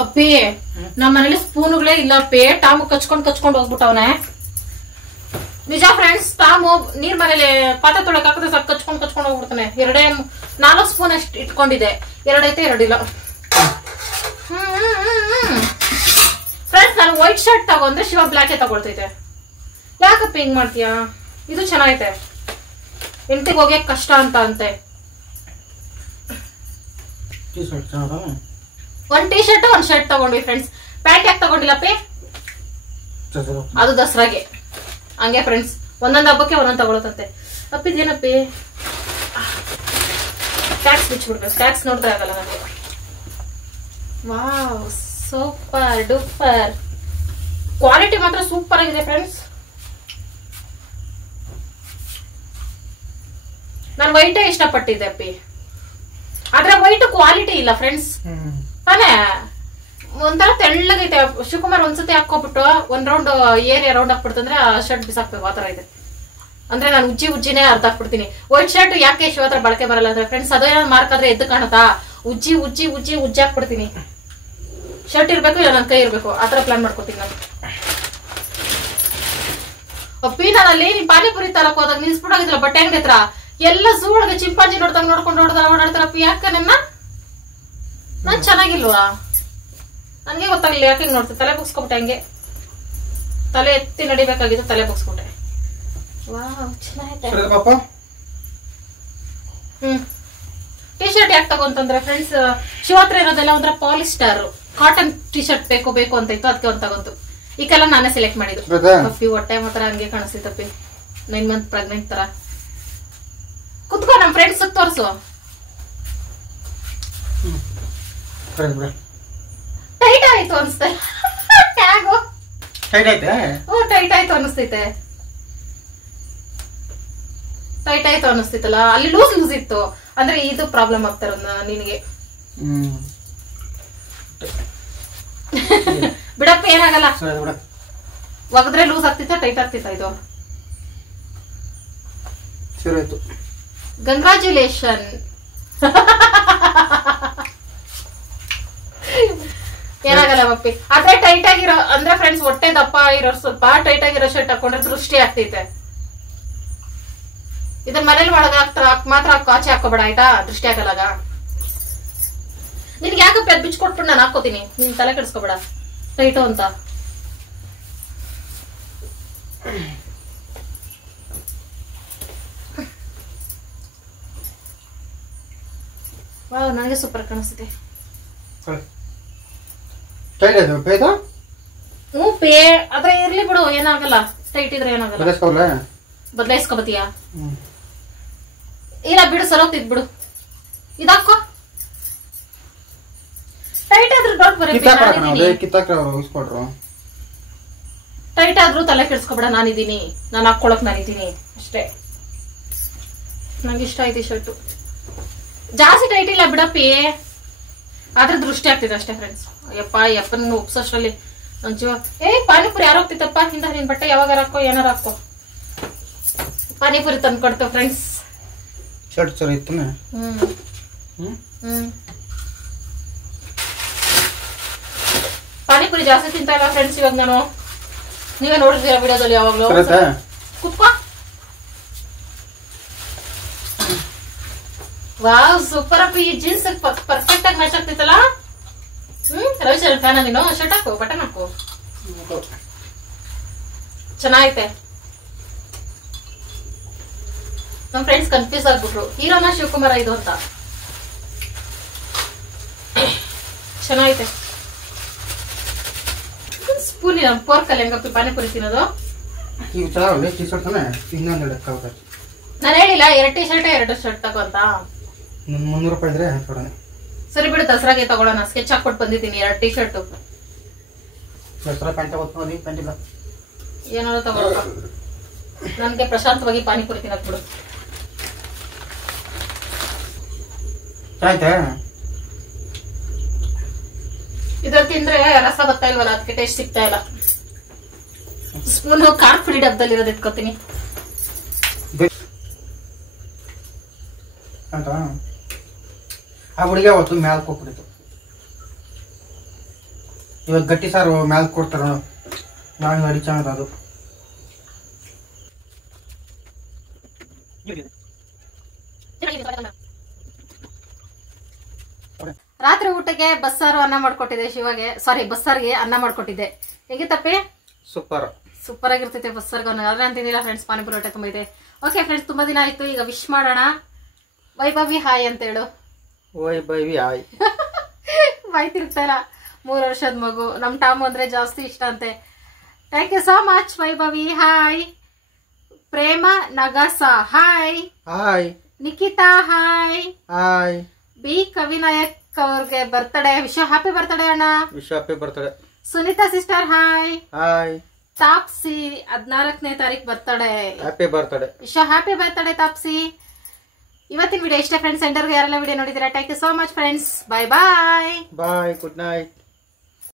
ಅಪ್ಪಿ, ನಮ್ಮ ಮನೇಲಿ ಸ್ಪೂನ್ಗಳೇ ಇಲ್ಲ ಅಪ್ಪಿ. ಟಾಮು ಕಚ್ಕೊಂಡು ಹೋಗ್ಬಿಟ್ಟವನೆ. ನಿಜ ಫ್ರೆಂಡ್ಸ್, ಟಾಮು ನೀರ್ ಮನೇಲಿ ಪಾತ್ರೆ ತೊಳಕ್ ಹಾಕಿದ್ರೆ ಸ್ವಲ್ಪ ಕಚ್ಕೊಂಡು ಹೋಗ್ಬಿಡ್ತಾನೆ. 4 ಸ್ಪೂನ್ ಅಷ್ಟು ಇಟ್ಕೊಂಡಿದೆ, 2 ಐತೆ 2 ಇಲ್ಲ. ಫ್ರೆಂಡ್ಸ್, ನಾನು ವೈಟ್ ಶರ್ಟ್ ತಗೊಂಡ್ರೆ ಶಿವ ಬ್ಲಾಕೇ ತಗೊಳ್ತೈತೆ. ಯಾಕಪ್ಪ ಹಿಂಗ್ ಮಾಡ್ತೀಯಾ? ಇದು ಚೆನ್ನಾಗೈತೆ, ಹೆಂಡತಿಗೆ ಹೋಗ್ಯಕ್ ಕಷ್ಟ ಅಂತ ಅಂತೆ. ಒಂದ್ ಟೀ ಶರ್ಟ್, ಒಂದ್ ಶರ್ಟ್ ತಗೊಂಡ್ವಿ ಫ್ರೆಂಡ್ಸ್. ಪ್ಯಾಂಟ್ ಯಾಕೆ ತಗೊಂಡಿಲ್ಲಪ್ಪಿ? ಅದು ದಸರಾಗೆ. ಹಂಗೆ ಫ್ರೆಂಡ್ಸ್, ಒಂದೊಂದು ಹಬ್ಬಕ್ಕೆ ಒಂದೊಂದು ತಗೊಳತಂತೆ. ಅಪ್ಪಿದೇನಪ್ಪಿ? ಟ್ಯಾಕ್ಸ್ ಬಿಚ್ಬಿಡ್ಬೇಕು, ಟ್ಯಾಕ್ಸ್ ನೋಡ್ತಾ ಆಗಲ್ಲ ನನಗೆ. Wow, super duper. ಕ್ವಾಲಿಟಿ ಮಾತ್ರ ಸೂಪರ್ ಆಗಿದೆ ಫ್ರೆಂಡ್ಸ್. ನಾನು ವೈಟೇ ಇಷ್ಟಪಟ್ಟಿದ್ದೆ ಅಪ್ಪಿ, ಆದ್ರೆ ವೈಟ್ ಕ್ವಾಲಿಟಿ ಇಲ್ಲ ಫ್ರೆಂಡ್ಸ್. ತಾನೇ ಒಂಥರ ತೆಳ್ಳಗೈತೆ. ಶಿವಕುಮಾರ್ ಒಂದ್ಸತಿ ಹಾಕೋಬಿಟ್ಟು ಒಂದ್ ರೌಂಡ್ ಏರಿಯಾ ರೌಂಡ್ ಹಾಕ್ಬಿಡ್ತಂದ್ರೆ ಆ ಶರ್ಟ್ ಬಿಸಾಕ್ಬೇಕು. ಆತರ ಇದೆ ಅಂದ್ರೆ ನಾನು ಉಜ್ಜಿನೇ ಅರ್ಧ ಹಾಕ್ಬಿಡ್ತೀನಿ. ವೈಟ್ ಶರ್ಟ್ ಯಾಕೆ ಶಿವ ಹತ್ರ ಬಳಕೆ ಬರಲ್ಲ ಅಂದ್ರೆ ಫ್ರೆಂಡ್ಸ್, ಅದೇನಾದ್ರು ಮಾರ್ಕ್ ಆದ್ರೆ ಎದ್ದು ಕಾಣುತ್ತಾ, ಉಜ್ಜಿ ಹಾಕ್ಬಿಡ್ತೀನಿ. ಶರ್ಟ್ ಇರ್ಬೇಕು ಇಲ್ಲ ನನ್ ಕೈ ಇರ್ಬೇಕು, ಆತರ ಪ್ಲಾನ್ ಮಾಡ್ಕೊತೀನಿ ನಾನು. ಅಪ್ಪಿ ನಾನಲ್ಲಿ ನೀನ್ ಪಾನಿಪುರಿ ತರಕ್ ಹೋದಾಗ ನಿಲ್ಸ್ಬಿಡಾಗಿದ್ರಲ್ಲ ಬಟ್ಟೆ ಅಂಗಡಿ ಹತ್ರ, ಎಲ್ಲ ಝೂಡ್ಗೆ ಚಿಂಪಾಂಜಿ ನೋಡ್ಕೊಂಡು ಓಡಾಡ್ತಾರಪ್ಪ. ಯಾಕೆ ನನ್ನ ನಾನ್ ಚೆನ್ನಾಗಿಲ್ವಾ? ನನ್ಗೆ ಗೊತ್ತಾಗ್ಲಿಲ್ಲ ಯಾಕೆ ಹಿಂಗ್ ನೋಡ್ತೀನಿ. ತಲೆ ಬಗ್ಸ್ಕೊಬಿಟ್ಟೆ, ಹಂಗೆ ತಲೆ ಎತ್ತಿ ನಡಿಬೇಕಾಗಿದ್ದು ತಲೆ ಬಗ್ಸ್ಬಿಟ್ಟೆ. ವಾವ್ ಚೆನ್ನಾಗೈತೆ. ಟಿ ಶರ್ಟ್ ಯಾಕೆ ತಗೊಂತಂದ್ರೆ ಫ್ರೆಂಡ್ಸ್, ಶಿವ ಹತ್ರ ಇರೋದೆಲ್ಲ ಒಂಥರ ಪಾಲಿಸ್ಟರ್ ಕಾಟನ್ ಟಿ ಶರ್ಟ್ ಬೇಕು ಅಂತ ಇತ್ತು, ಅದಕ್ಕೆ ಒಂದ್ ತಗೊಂತು. ಈಗೆಲ್ಲ ನಾನೇ ಸೆಲೆಕ್ಟ್ ಮಾಡಿದ್ದು. ತಪ್ಪಿ ಹೊಟ್ಟೆ ಮಾತ್ರ ಹಂಗೆ ಕಾಣಿಸ್ತಿ ತಪ್ಪಿ, 9 ಮಂತ್ ಪ್ರೆಗ್ನೆಂಟ್ ತರ. ಕುತ್ಕೋ, ನಮ್ ಫ್ರೆಂಡ್ಸ್ ತೋರ್ಸು. ಟೈಟ್ ಆಯ್ತು ಅನ್ಸ್ತೇ ಟ್ಯಾಗು. ಟೈಟ್ ಆಯ್ತು ಅನಿಸ್ತೈತೆ. ಟೈಟ್ ಆಯ್ತು ಅನಿಸ್ತೈತಲ್ಲ, ಅಲ್ಲಿ ಲೂಸ್ ಇತ್ತು ಅಂದ್ರೆ ಇದು ಪ್ರಾಬ್ಲಮ್ ಆಗ್ತಾರ ನಿನಗೆ. ಬಿಡಪ್ಪ ಏನಾಗಲ್ಲ, ಒಗದ್ರೆ ಲೂಸ್ ಆಗ್ತಿತ್ತ ಟೈಟ್ ಆಗ್ತಿತ್ತ. ಇದು ಕಂಗ್ರಾಚುಲೇಷನ್. ಏನಾಗಲ್ಲ ಪಪ್ಪಿ. ಅದೇ ಟೈಟ್ ಆಗಿರೋ ಅಂದ್ರೆ ಫ್ರೆಂಡ್ಸ್, ಹೊಟ್ಟೆ ದಪ್ಪ ಇರೋ ಸ್ವಲ್ಪ ಟೈಟ್ ಆಗಿರೋ ಶರ್ಟ್ ಹಾಕೊಂಡ್ರೆ ದೃಷ್ಟಿ ಆಗ್ತೈತೆ. ಇದನ್ನ ಮನೇಲಿ ಒಳಗ ಮಾತ್ರ ಆಚೆ ಹಾಕೋಬೇಡ ಆಯ್ತಾ, ದೃಷ್ಟಿ ಆಗಲ್ಲಾಗ. ನಿನ್ಗೆ ಯಾಕಪ್ಪ ಅದ್ ಬಿಚ್ಕೊಟ್ಬಿಟ್ಟು ನಾನು ಹಾಕೋತೀನಿ, ನೀನ್ ತಲೆ ಕೆಡಿಸ್ಕೋಬೇಡ ಟೈಟು ಅಂತ. ವಾವ್, ನನಗೆ ಸೂಪರ್ ಕಾಣಿಸ್ತಿದೆ. ಪೇ ಆದ್ರೆ ಇರ್ಲಿ ಬಿಡು, ಏನಾಗಲ್ಲ. ಟೈಟ್ ಇದ್ರೆ ಏನಾಗಲ್ಲ. ಬದಲಾಯಿಸ್ಕೊಬತ್ತೀಯಾ? ಇಲ್ಲ ಬಿಡು, ಸರೋಗ್ತಿದ್ ಬಿಡು. ಇದಾಕೋ ಟೈಟ್ ಆದ್ರೂ ಡೌಟ್ ಬರುತ್ತೆ. ಟೈಟ್ ಆದ್ರೂ ತಲೆ ಕೆಡ್ಸ್ಕೊಬೇಡ, ನಾನಿದ್ದೀನಿ, ನಾನು ಹಾಕೊಳಕ್ ನಾನಿದ್ದೀನಿ ಅಷ್ಟೇ. ನಂಗೆ ಇಷ್ಟ ಆಯ್ತು ಈ ಶರ್ಟು. ಜಾಸ್ತಿ ಟೈಟ್ ಇಲ್ಲ ಬಿಡಪ್ಪಿ, ಆದ್ರೆ ದೃಷ್ಟಿ ಆಗ್ತಿದೆ ಅಷ್ಟೇ ಫ್ರೆಂಡ್ಸ್. ಯಪ್ಪನ ಒಪ್ಸೋಷ್ಟ್ರಲ್ಲಿ ಒಂಚೂರು ಪಾನಿಪುರಿ ಯಾರು ಹೋಗ್ತಿತ್ತಪ್ಪ ಹಿಂದ, ನಿನ್ ಬಟ್ಟೆ ಯಾವಾಗ ಹಾಕೋ ಏನಾರ ಹಾಕೋ. ಪಾನಿಪುರಿ ತಂದು ಕೊಡ್ತೇವೆ ಫ್ರೆಂಡ್ಸ್. ಶರ್ಟ್ ಚಲೋ ಇತ್ತು. ಪಾನಿಪುರಿ ಜಾಸ್ತಿ ತಿಂತಾ ಇಲ್ಲ ಫ್ರೆಂಡ್ಸ್ ಇವಾಗ ನಾನು. ನೀವೇ ನೋಡಿರ್ತೀರಾ ವಿಡಿಯೋದಲ್ಲಿ ಯಾವಾಗ್ಲೂ. ಕುತ್ಕೋ. ವಾವ್ ಸೂಪರ್ ಅಪ್ಪ, ಈ ಜೀನ್ಸ್ ಪರ್ಫೆಕ್ಟ್ ಆಗಿ ಮ್ಯಾಚ್ ಆಗ್ತೈತಲ್ಲ. ರವಿಚಂದ್ರನ್ ಫ್ಯಾನ್ ನೀನು? ಶರ್ಟ್ ಹಾಕು, ಬಟನ್ ಹಾಕು, ಚೆನ್ನಾಗೈತೆ. ನಮ್ ಫ್ರೆಂಡ್ಸ್ ಕನ್ಫ್ಯೂಸ್ ಆಗ್ಬಿಟ್ರು, ಹೀರೋನ ಶಿವಕುಮಾರ ಇದು ಅಂತ. ಚೆನ್ನಾಗೈತೆ. ಸ್ಪೂನ್ ಇಲ್ಲ ಪೋರ್ಕಲ್ಲಿ ಹೆಂಗಪ್ಪಿ ಪಾನಿಪುರಿ ತಿನ್ನೋದು? ನಾನು ಹೇಳಿಲ್ಲ 2 ಟಿ ಶರ್ಟ್ 2 ಶರ್ಟ್ ತಗೋ ಅಂತ. 300 ರೂಪಾಯಿ ಇದ್ರೆ ಹಾಕೋಣ. ಸರಿ ಬಿಡು, ದಸರಾಗೆ ತಗೊಳ್ಳೋಣ. ಸ್ಕೆಚ್ ಹಾಕ್ಬಿಟ್ಟು ಬಂದಿದ್ದೀನಿ 2 ಟಿ ಶರ್ಟ್. ದಸರಾ ಪ್ಯಾಂಟ್ ತಗೋತೀನಿ, ಪ್ಯಾಂಟ್ ಇಲ್ಲ ಏನಾದ್ರು ತಗೊಳ್ಳ. ನನ್ಗೆ ಪ್ರಶಾಂತವಾಗಿ ಪಾನಿಪುರಿ ತಿನ್ನಕ್ ಬಿಡು. ಆಯ್ತಾ? ಇದ್ರ ತಿಂದ್ರೆ ರಸ ಬರ್ತಾ ಇಲ್ವಲ್ಲ, ಅದಕ್ಕೆ ಟೇಸ್ಟ್ ಸಿಗ್ತಾ ಇಲ್ಲ. ಸ್ಪೂನ್ ಖಾರ ಪುಡಿ ಡಬ್ಬದಲ್ಲಿ ಇರೋದು ಎತ್ಕೋತೀನಿ. ಆ ಹುಡುಗಿ ಅವತ್ತು ಮ್ಯಾಲ್ ಕೊಟ್ಬಿಡಿತು. ಇವಾಗ ಗಟ್ಟಿ ಸಾರು ಮ್ಯಾಲ್ ಕೊಡ್ತಾರ, ನಾನು ಅಡಿ ಚೆನ್ನಾಗ. ಅದು ರಾತ್ರಿ ಊಟಕ್ಕೆ ಬಸ್ಸಾರು ಅನ್ನ ಮಾಡ್ಕೊಟ್ಟಿದ್ದೆ ಶಿವಗೆ. ಸಾರಿ, ಬಸ್ಸಾರ್ಗೆ ಅನ್ನ ಮಾಡ್ಕೊಟ್ಟಿದ್ದೆ. ಹೇಗಿತ್ತಪ್ಪಿ? ಸೂಪರ್ ಆಗಿರ್ತೈತೆ ಬಸ್ಸಾರ್ಗೆ ಅನ್ನ. ಆದ್ರೆ ಅಂತಿದ್ದಿಲ್ಲ ಫ್ರೆಂಡ್ಸ್, ಪಾನಿಪುರಿ ಹೊಟ್ಟೆ ತುಂಬ ಇದೆ. ಓಕೆ ಫ್ರೆಂಡ್ಸ್, ತುಂಬಾ ದಿನ ಆಯ್ತು. ಈಗ ವಿಶ್ ಮಾಡೋಣ. ವೈಭವಿ ಹಾಯ್ ಅಂತ ಹೇಳು. ವೈಭವಿ ಹಾಯ್. ಬಾಯ್ ತಿರುಗ್ತಾ ಇಲ್ಲ. 3 ವರ್ಷದ ಮಗು. ನಮ್ ಟಾಮು ಅಂದ್ರೆ ಜಾಸ್ತಿ ಇಷ್ಟ ಅಂತೆ. Thank you so much Vaibhavi. Hi. Prema ನಗಸ hi. Hi. Nikhita hi. Hi. ಬಿ ಕವಿನಾಯಕ್ ಅವ್ರಿಗೆ ಬರ್ತ್ಡೇ ವಿಶ್. ಹ್ಯಾಪಿ ಬರ್ತ್ಡೇ ಅಣ್ಣ. Wish happy birthday. Sunita sister hi. Hi. Taapsee 14ನೇ ತಾರೀಕು birthday. Happy birthday. Wish happy birthday Taapsee. ಇವತ್ತಿನ ವಿಡಿಯೋ ಇಷ್ಟ ಫ್ರೆಂಡ್ಸ್. ಎಂಡರ್ಗೆ ಯಾರೆಲ್ಲ ವಿಡಿಯೋ ನೋಡಿದಿರಾ thank you so much friends. Bye bye. Bye. Good night.